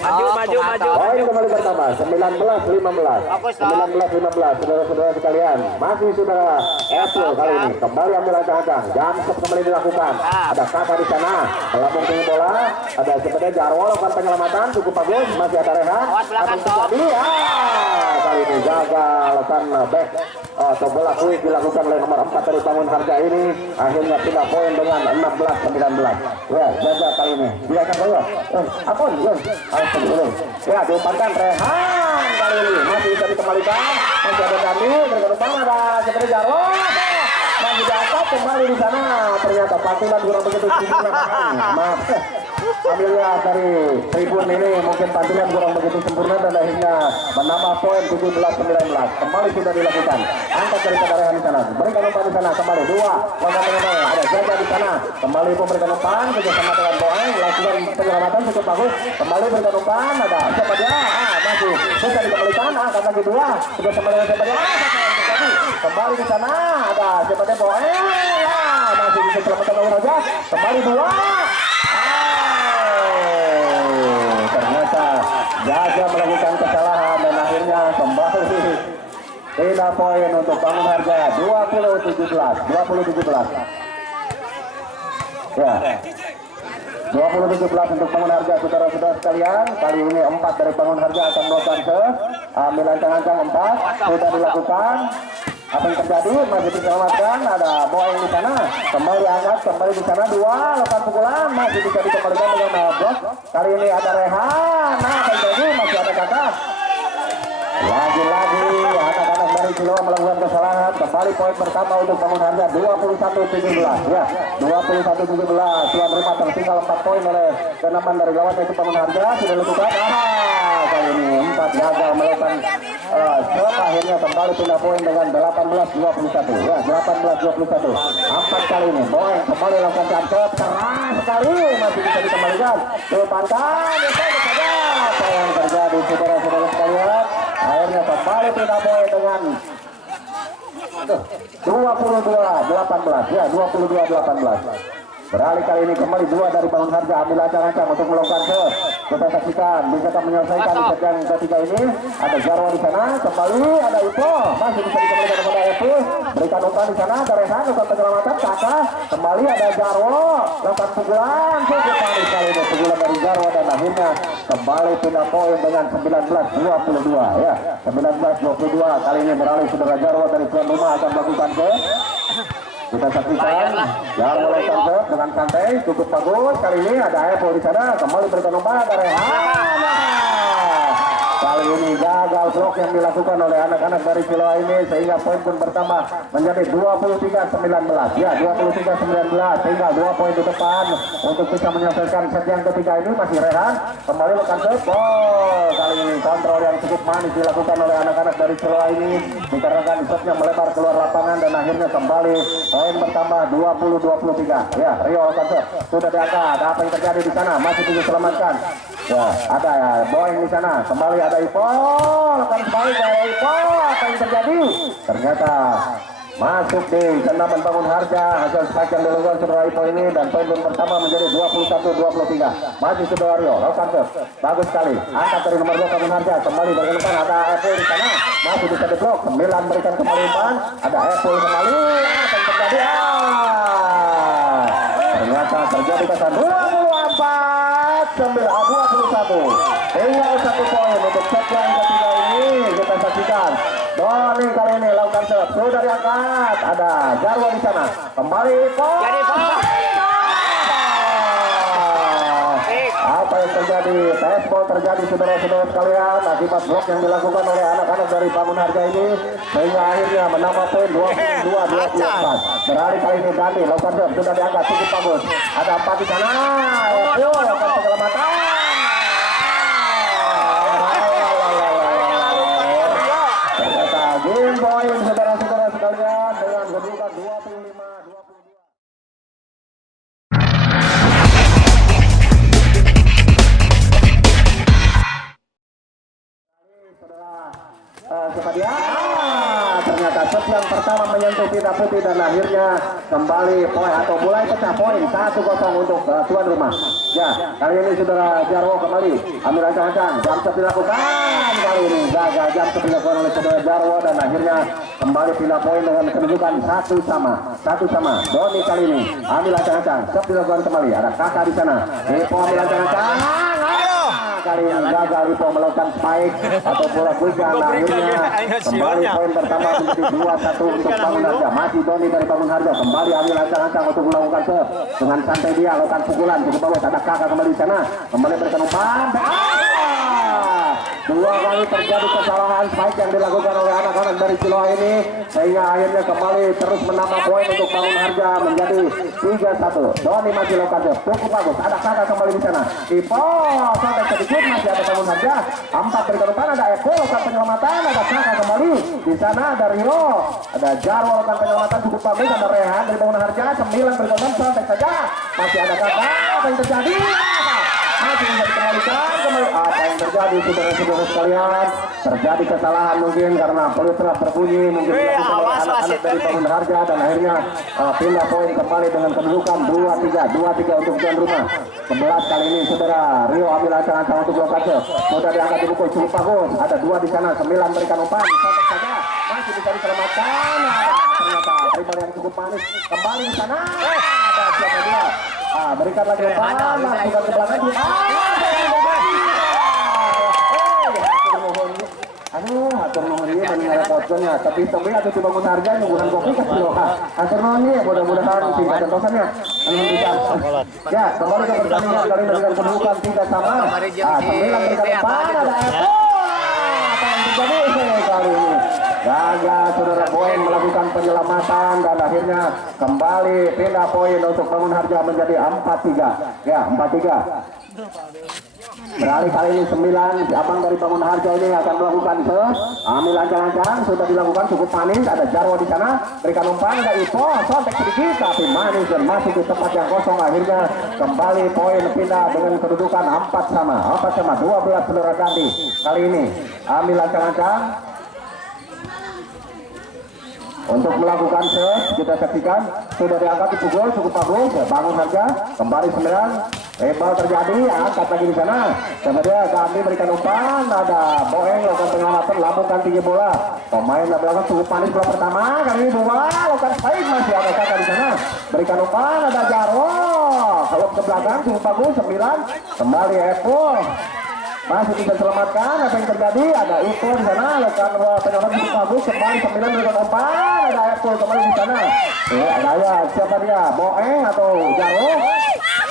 maju. Poin kembali pertama 19-15. 19-15 saudara-saudara sekalian. Masih saudara Apple kali ini kembali ambil ancang-ancang. Jam stop kembali dilakukan. Ada Kakak di sana melambung tinggi bola. Ada sebenarnya Jarwo lakukan penyelamatan cukup bagus. Masih ada Rehan. Kali ini gagal karena back atau bola quick dilakukan oleh nomor 4 dari Bangun Harja ini. Akhirnya pindah poin dengan 16-19. Ya, jaga kali ini. Biarkan saja. Apun, ya diumpankan Rehan kali ini masih bisa dikembalikan. Masih ada Dani bergerak ada seperti Jarwo masih di atas kembali di sana. Ternyata pantulan kurang begitu sempurna. Maaf, ambilnya dari tribun ini mungkin pantulan kurang begitu sempurna dan akhirnya menambah poin 17-19. Kembali sudah dilakukan. Angkat dari Rehan di sana. Berikan umpan di sana kembali 2. Ada Jaga di sana. Kembali memberikan umpan kerjasama dengan Boeng lakukan penyelamatan cukup bagus. Kembali berikan umpan ada siapa dia? Masih bisa dikembalikan. Angkat lagi 2. Kerjasama dengan siapa dia? Kembali di sana ada siapa dia Boeng. Masih bisa selamatkan Bangun Harja. Kembali 2. Ternyata Jaga melakukan kesalahan dan akhirnya kembali pindah poin untuk Bangun Harja 20-17. Ya, 20-17 untuk Bangun Harja saudara-saudara sekalian. Kali ini 4 dari Bangun Harja akan melakukan ambil ancang-ancang 4 sudah dilakukan. Apa yang terjadi? Masih diselamatkan. Ada Boeng di sana. Kembali angkat, kembali di sana 2. Lakukan pukulan masih bisa dikembalikan dengan blok. Kali ini ada Rehan. Terjadi masih ada Kakak. Lagi-lagi anak-anak dari Siloam melakukan kesalahan. Kembali poin pertama untuk Bangun Harja 21-17. Ya, 21-17. Tuan rumah tertinggal 4 poin oleh kenaman dari lawan yaitu Bangun Harja sudah dilakukan. Kali ini 4 gagal melakukan akhirnya kembali pindah poin dengan 18-21. Ya, 18-21. 4 kali ini Boeng kembali lakukan jangkep keras sekali masih bisa dikembalikan. Depankan saja. Apa yang terjadi saudara-saudara sekalian? Akhirnya kembali pindah poin dengan 22-18. Ya, 22-18. Beralih kali ini kembali 2 dari Bangun Harja ambil ancang-ancang untuk melakukan shot. Kita saksikan bisa menyelesaikan di set yang ketiga ini. Ada Jarwo di sana, kembali ada Ipo masih bisa dikembalikan kepada Evo. Berikan umpan di sana, ada Rehan lakukan penyelamatan. Kakak kembali ada Jarwo lakukan pukulan. Cukup manis kali ini pukulan dari Jarwo dan akhirnya kembali pindah poin dengan 19-22. Ya, 19-22 kali ini beralih saudara Jarwo dari tuan rumah akan melakukan shot. Kita saksikan Jarwo melakukan dengan santai cukup bagus. Kali ini ada Evo di sana kembali berikan umpan ada Rehan. Kali ini gagal blok yang dilakukan oleh anak-anak dari Siloam ini sehingga poin pun pertama menjadi 23-19. Ya, 23-19 tinggal 2 poin di depan untuk bisa menyelesaikan set yang ketiga ini. Masih Rehan kembali melakukan shot. Kali ini kontrol yang cukup manis dilakukan oleh anak-anak dari Siloam ini dikarenakan shotnya melebar keluar lapangan dan akhirnya kembali poin pertama 20-23. Ya, Rio akan shot sudah diangkat. Apa yang terjadi di sana? Masih bisa selamatkan. Ya, ada ya, Boeng di sana kembali ada Ipo, lakukan kembali ke Ipo. Apa yang terjadi? Ternyata masuk di tendangan Bangun Harja hasil spike yang dilakukan saudara Ipo ini dan poin pertama menjadi 21-23. Masih saudara Rio lakukan shot bagus sekali angkat dari nomor 2 Bangun Harja kembali berikan ada Evo di sana masih bisa diblok 9 berikan kembali umpan ada Evo kembali. Apa yang terjadi? Ternyata terjadi kesan 24-21. Tinggal 1 poin untuk set yang ketiga ini. Kita saksikan Doni kali ini lakukan shot sudah diangkat ada Jarwo di sana kembali Ipo. Apa yang terjadi? Baseball terjadi saudara-saudara sekalian akibat blok yang dilakukan oleh anak-anak dari Bangun Harja ini sehingga akhirnya menambah poin 22-24. Beralih kali ini Dani lakukan sudah diangkat cukup bagus. Ada 4 di sana. Yo, lakukan penyelamatan. Ternyata game point saudara-saudara sekalian dengan kedudukan 25-22. Siapa dia? Ternyata shot yang pertama menyentuh pita putih dan akhirnya kembali poin atau mulai pecah poin 1-0 untuk tuan rumah. Ya, kali ini saudara Jarwo kembali ambil ancang-ancang, jam set dilakukan kali ini gagal jam set dilakukan oleh saudara Jarwo dan akhirnya kembali pindah poin dengan kedudukan 1-1. Doni kali ini ambil ancang-ancang, set dilakukan kembali. Ada kakak di sana. Ipo ambil ancang-ancang. Kali ini gagal Ipo melakukan spike atau bola hujan. Akhirnya kembali poin pertama menjadi 2-1 untuk Bangun Harja. Masih Doni dari Bangun Harja kembali ambil ancang-ancang untuk melakukan serve dengan santai dia lakukan pukulan cukup bagus. Ada kakak kembali di sana kembali berikan umpan. Dua kali terjadi kesalahan spike yang dilakukan oleh anak-anak dari Ciloa ini sehingga akhirnya kembali terus menambah poin untuk Bangun Harja menjadi 3-1. Doni masih lakukan serve cukup bagus. Ada kakak kembali di sana. Ipo sampai sedikit masih ada Bangun Harja. 4 berikan umpan. Ada Eko lakukan penyelamatan. Ada kakak kembali di sana. Ada Rio. Ada Jarwo lakukan penyelamatan cukup bagus. Ada Rehan dari Bangun Harja. 9 berikan umpan sampai saja. Masih ada kakak. Apa yang terjadi? Masih bisa dikembalikan kembali. Apa yang terjadi saudara-saudara sekalian? Terjadi kesalahan mungkin karena peluit telah berbunyi mungkin anak-anak dari Bangun Harja dan akhirnya pindah poin kembali dengan kedudukan 2-3 untuk tuan rumah. 11 kali ini saudara Rio ambil ancang-ancang untuk blokade. Sudah diangkat di pukul cukup bagus. Ada 2 di sana. 9 berikan umpan. Sampai saja masih bisa diselamatkan. Ternyata dribble yang cukup manis kembali di sana. Ada siapa dia? Berikan lagi umpan. Masukkan ke belakang. Aduh, atur nuhun ieu bani ngarepotkeunnya, tapi atuh di Bangun Harja nyuguhan kopi ka Ciloa. Atur nuhun ieu mudah-mudahan singkat sentosannya. Anu bisa. Ya, kembali ke pertandingan kali ini dengan kedudukan 3-3. 9 berikan umpan ada Eko. Apa yang terjadi kali ini? Gagal saudara poin melakukan penyelamatan dan akhirnya kembali pindah poin untuk Bangun Harja menjadi 4-3. Ya, 4-3. Beralih kali ini 9 abang dari Bangun Harja ini akan melakukan ambil ancang-ancang sudah dilakukan cukup manis. Ada Jarwo di sana berikan umpan ada Ipo sontek sedikit tapi manis dan masuk di tempat yang kosong. Akhirnya kembali poin pindah dengan kedudukan 4-4 12 saudara Dandi. Kali ini ambil ancang-ancang untuk melakukan serve. Kita saksikan sudah diangkat di pukul cukup bagus. Bangun Harja kembali 9. Rebal terjadi, angkat lagi di sana. Kemudian kami berikan umpan, ada Boeng lakukan penyelamatan, lambungkan tinggi bola. Pemain belakang cukup manis bola pertama, kali ini 2 lakukan spike masih ada kakak di sana. Berikan umpan, ada Jarwo. Kalau ke belakang cukup bagus 9. Kembali Eko. Masih bisa selamatkan. Apa yang terjadi? Ada Eko di sana, lakukan penyelamatan cukup bagus. Kembali 9 berikan umpan, ada Eko kembali di sana. Ada siapa dia? Boeng atau Jarwo?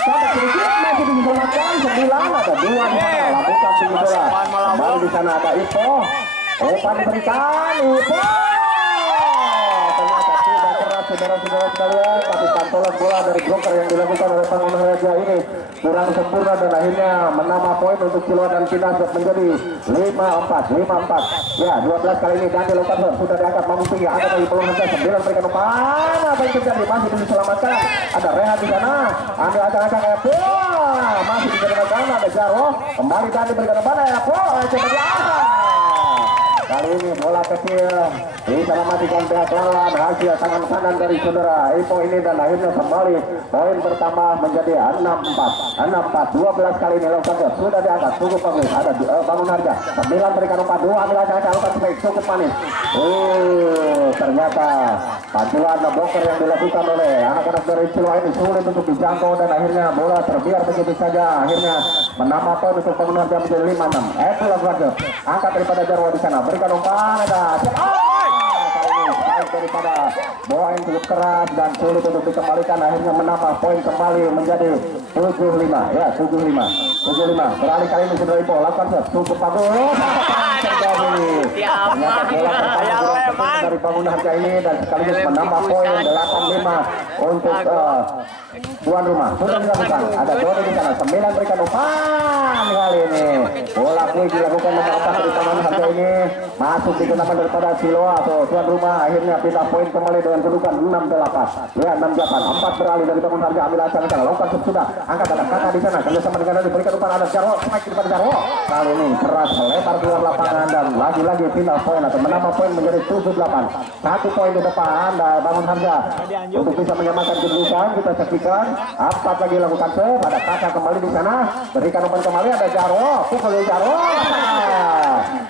Sampai sedikit masih diselamatkan 9 ada 2 di sana lakukan tinggi bola kembali di sana ada Ipo umpan diberikan Ipo ternyata tidak keras saudara-saudara sekalian tapi pantolan bola dari bloker yang dilakukan oleh Bangun Harja ini kurang sempurna dan akhirnya menambah poin untuk Ciloa dan Pinasok menjadi 5-4. Ya 12 kali ini Dandi lakukan sudah diangkat mampu tinggi angkat lagi peluang Harja 9 berikan umpan apa yang terjadi masih diselamatkan ada Rehan di sana ambil ancang-ancang Epo masih diselamatkan ada Jarwo kembali Dandi berikan umpan Epo coba di kali ini bola kecil diselamatkan pihak lawan hasil tangan kanan dari saudara Ipo ini dan akhirnya kembali poin pertama menjadi 6-4 12 kali ini lakukan sudah diangkat cukup bagus ada Bangun Harja 9 berikan umpan 2 ambil ancang-ancang baik cukup manis ternyata pantulan bloker yang dilakukan oleh anak-anak dari Ciloa ini sulit untuk dijangkau dan akhirnya bola terbiar begitu saja akhirnya menambah poin untuk Bangun Harja menjadi 5-6 Epo lakukan angkat daripada Jarwo di sana berikan umpan ada daripada bola yang cukup keras dan sulit untuk dikembalikan akhirnya menambah poin kembali menjadi 75 ya 75 75 beralih kali ini saudara Ipo lakukan set cukup bagus terjadi dari Bangun Harja ini dan sekaligus menambah poin 85 untuk tuan rumah. Sudah dilakukan ada Doni di sana 9 berikan umpan kali ini bola quick dilakukan nomor 4 dari Bangun Harja ini masuk digunakan daripada Siloa atau tuan rumah akhirnya pindah poin kembali dengan kedudukan 6-8 ya 6-8 4 beralih dari Bangun Harja ambil acara sana lakukan sudah angkat ada kakak di sana kerjasama dengan diberikan umpan ada Jarwo spike di depan Jarwo kali ini keras lebar keluar lapangan dan lagi-lagi pindah poin atau menambah poin menjadi 7-8 1 poin di depan dan Bangun Harja untuk bisa menyamakan kedudukan kita saksikan 4 lagi lakukan set ada kakak kembali di sana berikan umpan kembali ada Jarwo pukul dari Jarwo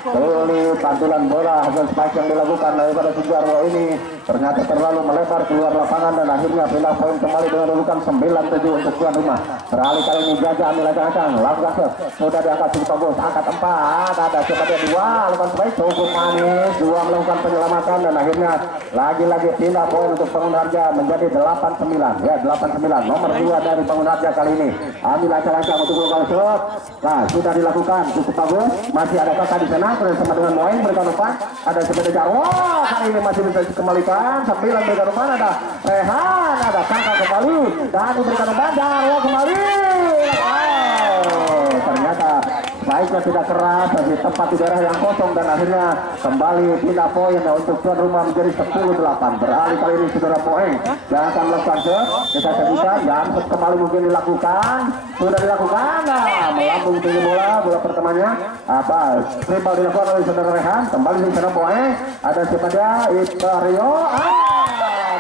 sulit pantulan bola hasil spike yang dilakukan daripada si Jarwo ini ternyata terlalu melebar keluar lapangan dan akhirnya pindah poin kembali dengan kedudukan 9-7 untuk tuan rumah. Beralih kali ini Jaja ambil acang-acang lakukan set sudah diangkat cukup bagus angkat 4 ada siapa dia 2 lakukan sebaik cukup manis 2 melakukan penyelamatan dan akhirnya lagi-lagi pindah poin untuk Bangun Harja menjadi 8-9 ya 8-9 nomor 2 dari Bangun Harja kali ini ambil acang-acang untuk melakukan shot nah sudah dilakukan cukup bagus masih ada kakak di sana bersama dengan Moen berikan umpan ada seperti Jarwo kali ini masih bisa dikembalikan 9 berikan umpan ada Rehan ada kakak kembali dan diberikan umpan Jarwo kembali ternyata baiknya tidak keras tapi tempat di daerah yang kosong dan akhirnya kembali pindah poin untuk tuan rumah menjadi 10-8 beralih kali ini saudara poin yang akan melakukan shot kita saksikan yang kembali mungkin dilakukan sudah dilakukan nah melambung tinggi bola pertamanya apa triple dilakukan oleh saudara Rehan kembali di sana poin ada siapa dia Rio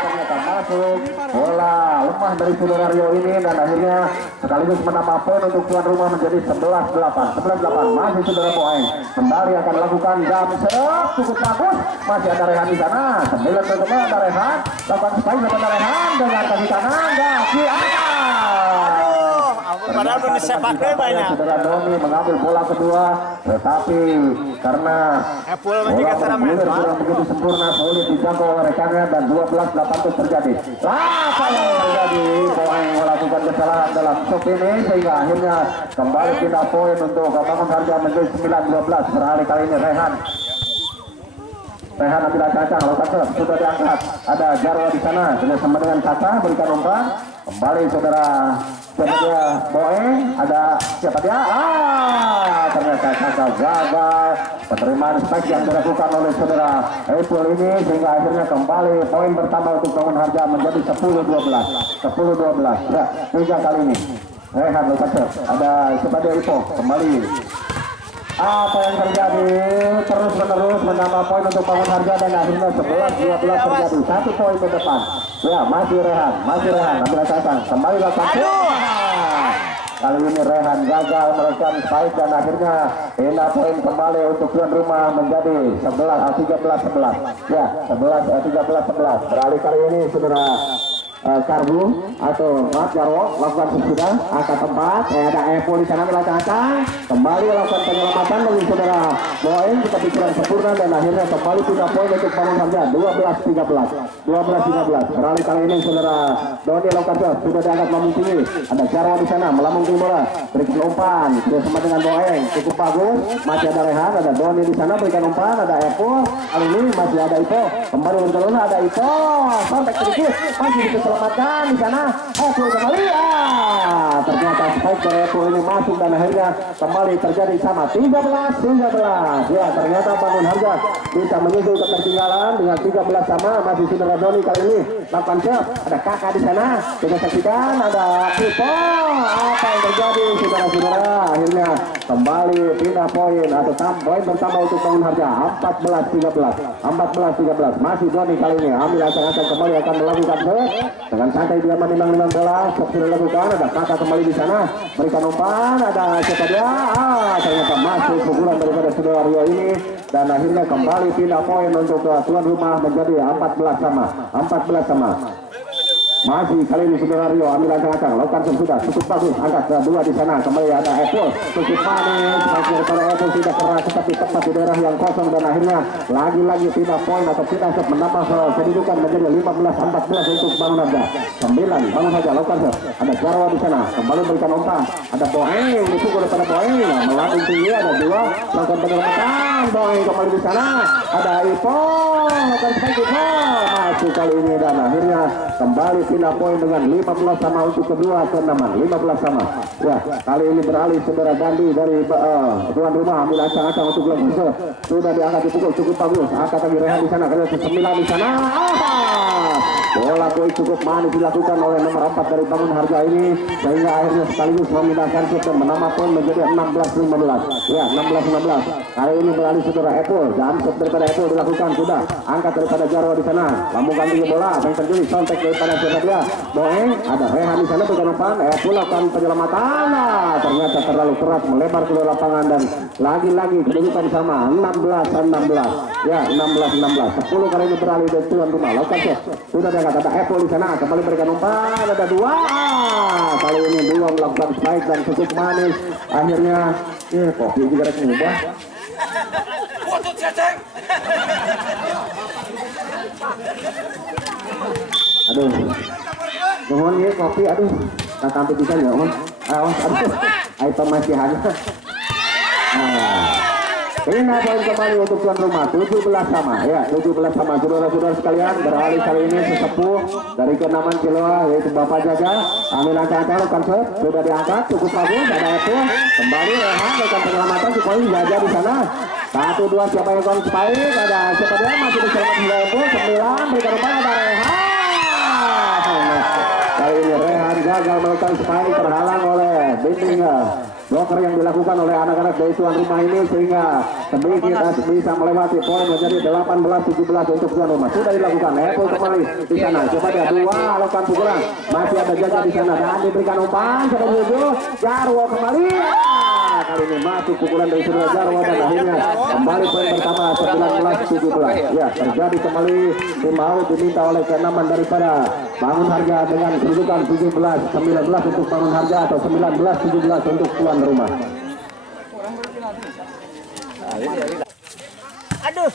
ternyata masuk bola lemah dari saudara Rio ini dan akhirnya sekaligus menambah poin untuk tuan rumah menjadi 11-8 masih saudara poin kembali akan lakukan jam serap cukup bagus masih ada Rehan di sana 9 teman ada Rehan lakukan spike ada Rehan dengan kaki kanan kaki padahal belum disepakai banyak. Saudara Doni mengambil bola kedua tetapi karena bola kurang begitu sempurna sulit dijangkau oleh rekannya dan 12-8 itu terjadi apa yang terjadi poin melakukan kesalahan dalam shot ini sehingga akhirnya kembali pindah poin untuk Bangun Harja menjadi 9-12 beralih kali ini Rehan ambil acang lakukan shot sudah diangkat ada Jarwo di sana bersama dengan Kata berikan umpan kembali saudara siapa dia Boeng ada siapa dia ternyata Kata gagal penerimaan spike yang dilakukan oleh saudara Epul ini sehingga akhirnya kembali poin bertambah untuk Bangun Harja menjadi 10-12 ya 3 kali ini Rehan lakukan shot ada siapa dia Ipo kembali apa yang terjadi terus menerus menambah poin untuk Bangun Harja dan akhirnya 11-12 terjadi 1 poin ke depan ya masih Rehan ambil acang kembali lakukan kali ini Rehan gagal melakukan spike dan akhirnya pindah poin kembali untuk tuan rumah menjadi 13-11 ya 13-11 beralih kali ini saudara Karbu atau maaf Jarwo lakukan sudah angkat tempat ada Evo di sana melacak kembali lakukan penyelamatan bagi saudara Boeng kita pikiran sempurna dan akhirnya kembali 3 poin untuk Bangun Harja 12-13 beralih kali ini saudara Doni lakukan sudah diangkat melambung tinggi ada Jarwo di sana melambung tinggi bola berikan umpan bersama dengan Boeng cukup bagus masih ada Rehan ada Doni di sana berikan umpan ada Evo kali ini masih ada Ipo kembali untuk ada Ipo sampai sedikit masih diselamatkan di sana kembali ternyata spike dari Epo ini masuk dan akhirnya kembali terjadi sama 13 ya ternyata Bangun Harja bisa menyusul ketertinggalan dengan 13 sama masih saudara Doni kali ini lakukan shot ada kakak di sana kita saksikan ada Ipo apa yang terjadi saudara-saudara akhirnya kembali pindah poin atau poin pertama untuk Bangun Harja 14-13 masih Doni kali ini ambil acang-acang kembali akan melakukan shot dengan santai dia menimbang-nimbang bola sudah dilakukan ada kakak kembali di sana berikan umpan ada siapa dia ternyata masuk pukulan daripada saudara Rio ini dan akhirnya kembali pindah poin untuk tuan rumah menjadi 14 sama Masih kali ini saudara Rio ambil ancang-ancang, lakukan sudah cukup bagus, angkat kedua di sana, kembali ada Apple, cukup manis, masih daripada Apple tidak keras tetapi tepat di daerah yang kosong dan akhirnya lagi-lagi tidak poin atau tidak set menambah kedudukan menjadi 15-14 untuk Bangun Harja. 9 Bangun Harja lakukan set, ada Jarwo di sana, kembali berikan umpan, ada Boeng dipukul daripada Boeng, melambung tinggi ada 2, lakukan penyelamatan, Boeng kembali di sana, ada Ipo, lakukan spike Ipo, masuk kali ini dan akhirnya kembali pindah poin dengan 15 sama untuk kedua turnamen, 15 sama. Ya, kali ini beralih saudara Dandi dari tuan rumah ambil acang-acang untuk Leguso. Sudah diangkat dipukul cukup bagus. Angkat lagi Rehan di sana, kerja 9 di sana. Bola poin cukup manis dilakukan oleh nomor 4 dari Bangun Harja ini sehingga akhirnya sekaligus memindahkan set dan menambah poin menjadi 16-15. Ya, 16-15. Kali ini beralih saudara Apple dan set daripada Apple dilakukan sudah. Angkat daripada Jarwo di sana. Lambungkan tinggi bola, yang terjadi sontek daripada siapa dia? Boeng, ada Rehan di sana bukan umpan. Apple lakukan penyelamatan. Ternyata terlalu keras melebar keluar lapangan dan lagi-lagi kedudukan sama 16-16. Ya, 16-16. 10 kali ini beralih dari tuan rumah. Lakukan set. Sudah diangkat ada Apple di sana, kembali berikan umpan, ada 2. Kali ini 2 melakukan spike dan cukup manis. Akhirnya, kopi juga harus mengubah. Aduh, mohon ya kopi, aduh, tak tampil bisa ya, mohon. Aduh, item masih ada. Pindah poin kembali untuk tuan rumah 17 sama ya 17 sama saudara-saudara sekalian beralih kali ini sesepuh dari ke-6 Ciloa yaitu Bapak Jaga ambil angka-angka lakukan set sudah diangkat cukup bagus ada itu kembali Rehan lakukan penyelamatan si poin Jaga di sana 1-2 siapa yang akan spike ada siapa dia masih diselamatkan itu 9 berikan umpan ada Rehan kali ini Rehan gagal melakukan spike terhalang oleh dinding bloker yang dilakukan oleh anak-anak dari tuan rumah ini sehingga sedikit bisa melewati poin menjadi 18-17 untuk tuan rumah. Sudah dilakukan Apple kembali di sana. Coba dia 2 lakukan pukulan. Masih ada Jaga di sana dan diberikan umpan sudah menuju Jarwo kembali. Kali ini masuk pukulan dari saudara Jarwo dan akhirnya kembali poin pertama 19-17. Ya, terjadi kembali tim out diminta oleh ke-6 daripada Bangun Harja dengan kedudukan 17-19 untuk Bangun Harja atau 19-17 untuk tuan rumah. Aduh.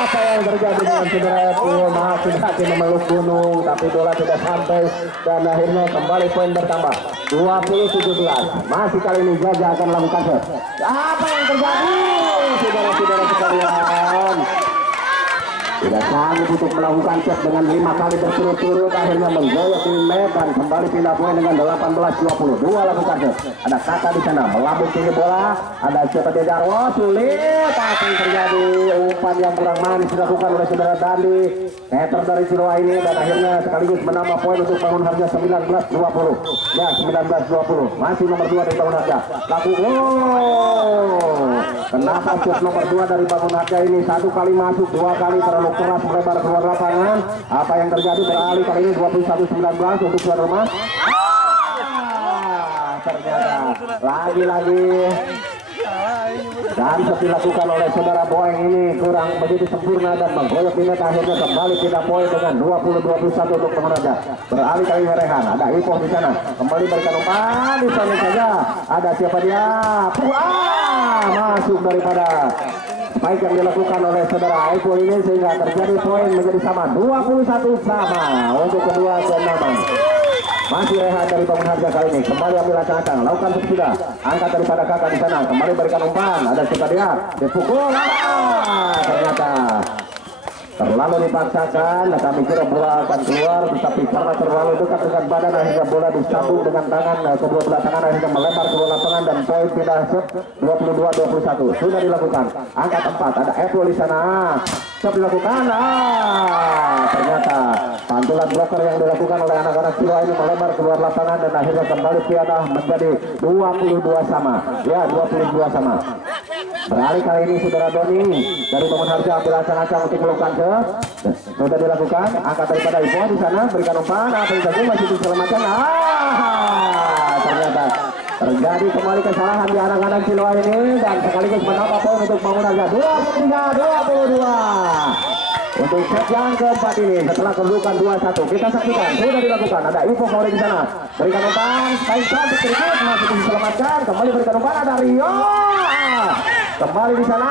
Apa yang terjadi dengan saudara Apple masih hati memeluk gunung tapi bola tidak sampai dan akhirnya kembali poin bertambah 20-17. Masih kali ini Jaga akan melakukan set. Apa yang terjadi saudara-saudara sekalian? Tidak sanggup untuk melakukan set dengan 5 kali berturut-turut akhirnya menggoyok tim dan kembali pindah poin dengan 18-20. 2 lakukan set. Ada Kakak di sana melambung tinggi bola. Ada siapa di Jarwo sulit apa yang terjadi umpan yang kurang manis dilakukan oleh saudara Dandi meter dari Ciloa ini dan akhirnya sekaligus menambah poin untuk Bangun Harja 19-20. Ya 19-20 masih nomor 2 dari Bangun Harja laku kenapa set nomor 2 dari Bangun Harja ini 1 kali masuk 2 kali terlalu keras melebar keluar lapangan. Apa yang terjadi beralih kali ini 21-19 untuk tuan rumah. Ternyata lagi-lagi dan dilakukan oleh saudara Boeng ini kurang begitu sempurna dan menggoyok ini akhirnya kembali pindah poin dengan 20-21 untuk Bangun Harja. Beralih kali ini Rehan ada Ipoh di sana kembali berikan umpan di sana saja ada siapa dia masuk daripada spike yang dilakukan oleh saudara Ipoh ini sehingga terjadi poin menjadi sama 21 sama untuk kedua turnamen. Masih Rehan dari Bangun Harja kali ini kembali ambil acang-acang lakukan sudah angkat daripada Kakak di sana kembali berikan umpan ada siapa dia dipukul ternyata terlalu dipaksakan kami kira bola akan keluar tetapi karena terlalu dekat dengan badan akhirnya bola disambung dengan tangan kedua belah tangan akhirnya melebar ke lapangan dan poin pindah set 22-21 sudah dilakukan angkat 4 ada Apple di sana siap dilakukan ternyata pantulan blocker yang dilakukan oleh anak-anak Ciloa ini melebar keluar lapangan dan akhirnya kembali pianah menjadi 22 sama ya 22 sama. Beralih kali ini saudara Doni dari Bangun Harja ambil acang-acang untuk melakukan ke sudah dilakukan angkat daripada Ipoh di sana berikan umpan apa yang terjadi masih diselamatkan ternyata terjadi kembali kesalahan di anak-anak Ciloa ini dan sekaligus menambah poin untuk Bangun Harja 23-22. Untuk set yang keempat ini setelah kedudukan 2-1 kita saksikan sudah dilakukan ada Ivo Kauri di sana berikan umpan baik cantik sedikit masih bisa diselamatkan kembali berikan umpan ada Rio kembali di sana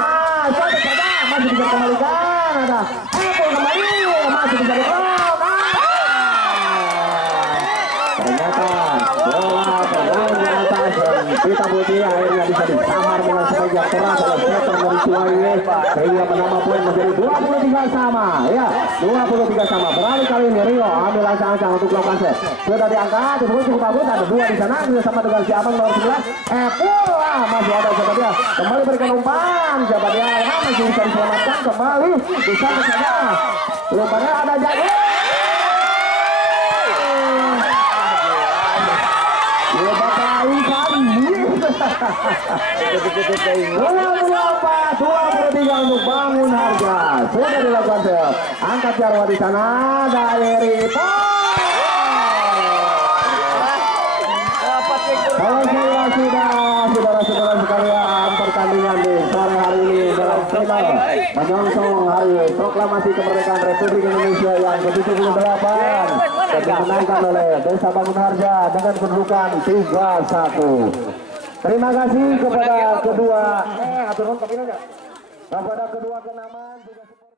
cantik saja masih bisa kembalikan ada Ivo kembali masih bisa dikolong ternyata bola terlalu di atas dan Pita Putih akhirnya bisa disamar dengan sepanjang keras oleh setter dari Suwaye sehingga menambah poin menjadi 23 sama ya 23 sama beralih kali ini Rio ambil ancang-ancang untuk melakukan set sudah diangkat disebut cukup bagus ada dua di sana bisa sama dengan si Abang nomor 11 pula masih ada siapa dia kembali berikan umpan siapa dia masih bisa diselamatkan kembali bisa saja umpannya ada jadi dua untuk bangun harga sudah dilakukan set angkat Jarwo di sana dari saudara-saudara sekalian pertandingan di sore hari ini dalam final menyongsong hari proklamasi kemerdekaan Republik Indonesia yang ke-78 dan dimenangkan oleh Desa Bangun Harja dengan kedudukan 3-1. Terima kasih kepada kedua kepada kedua kenaman juga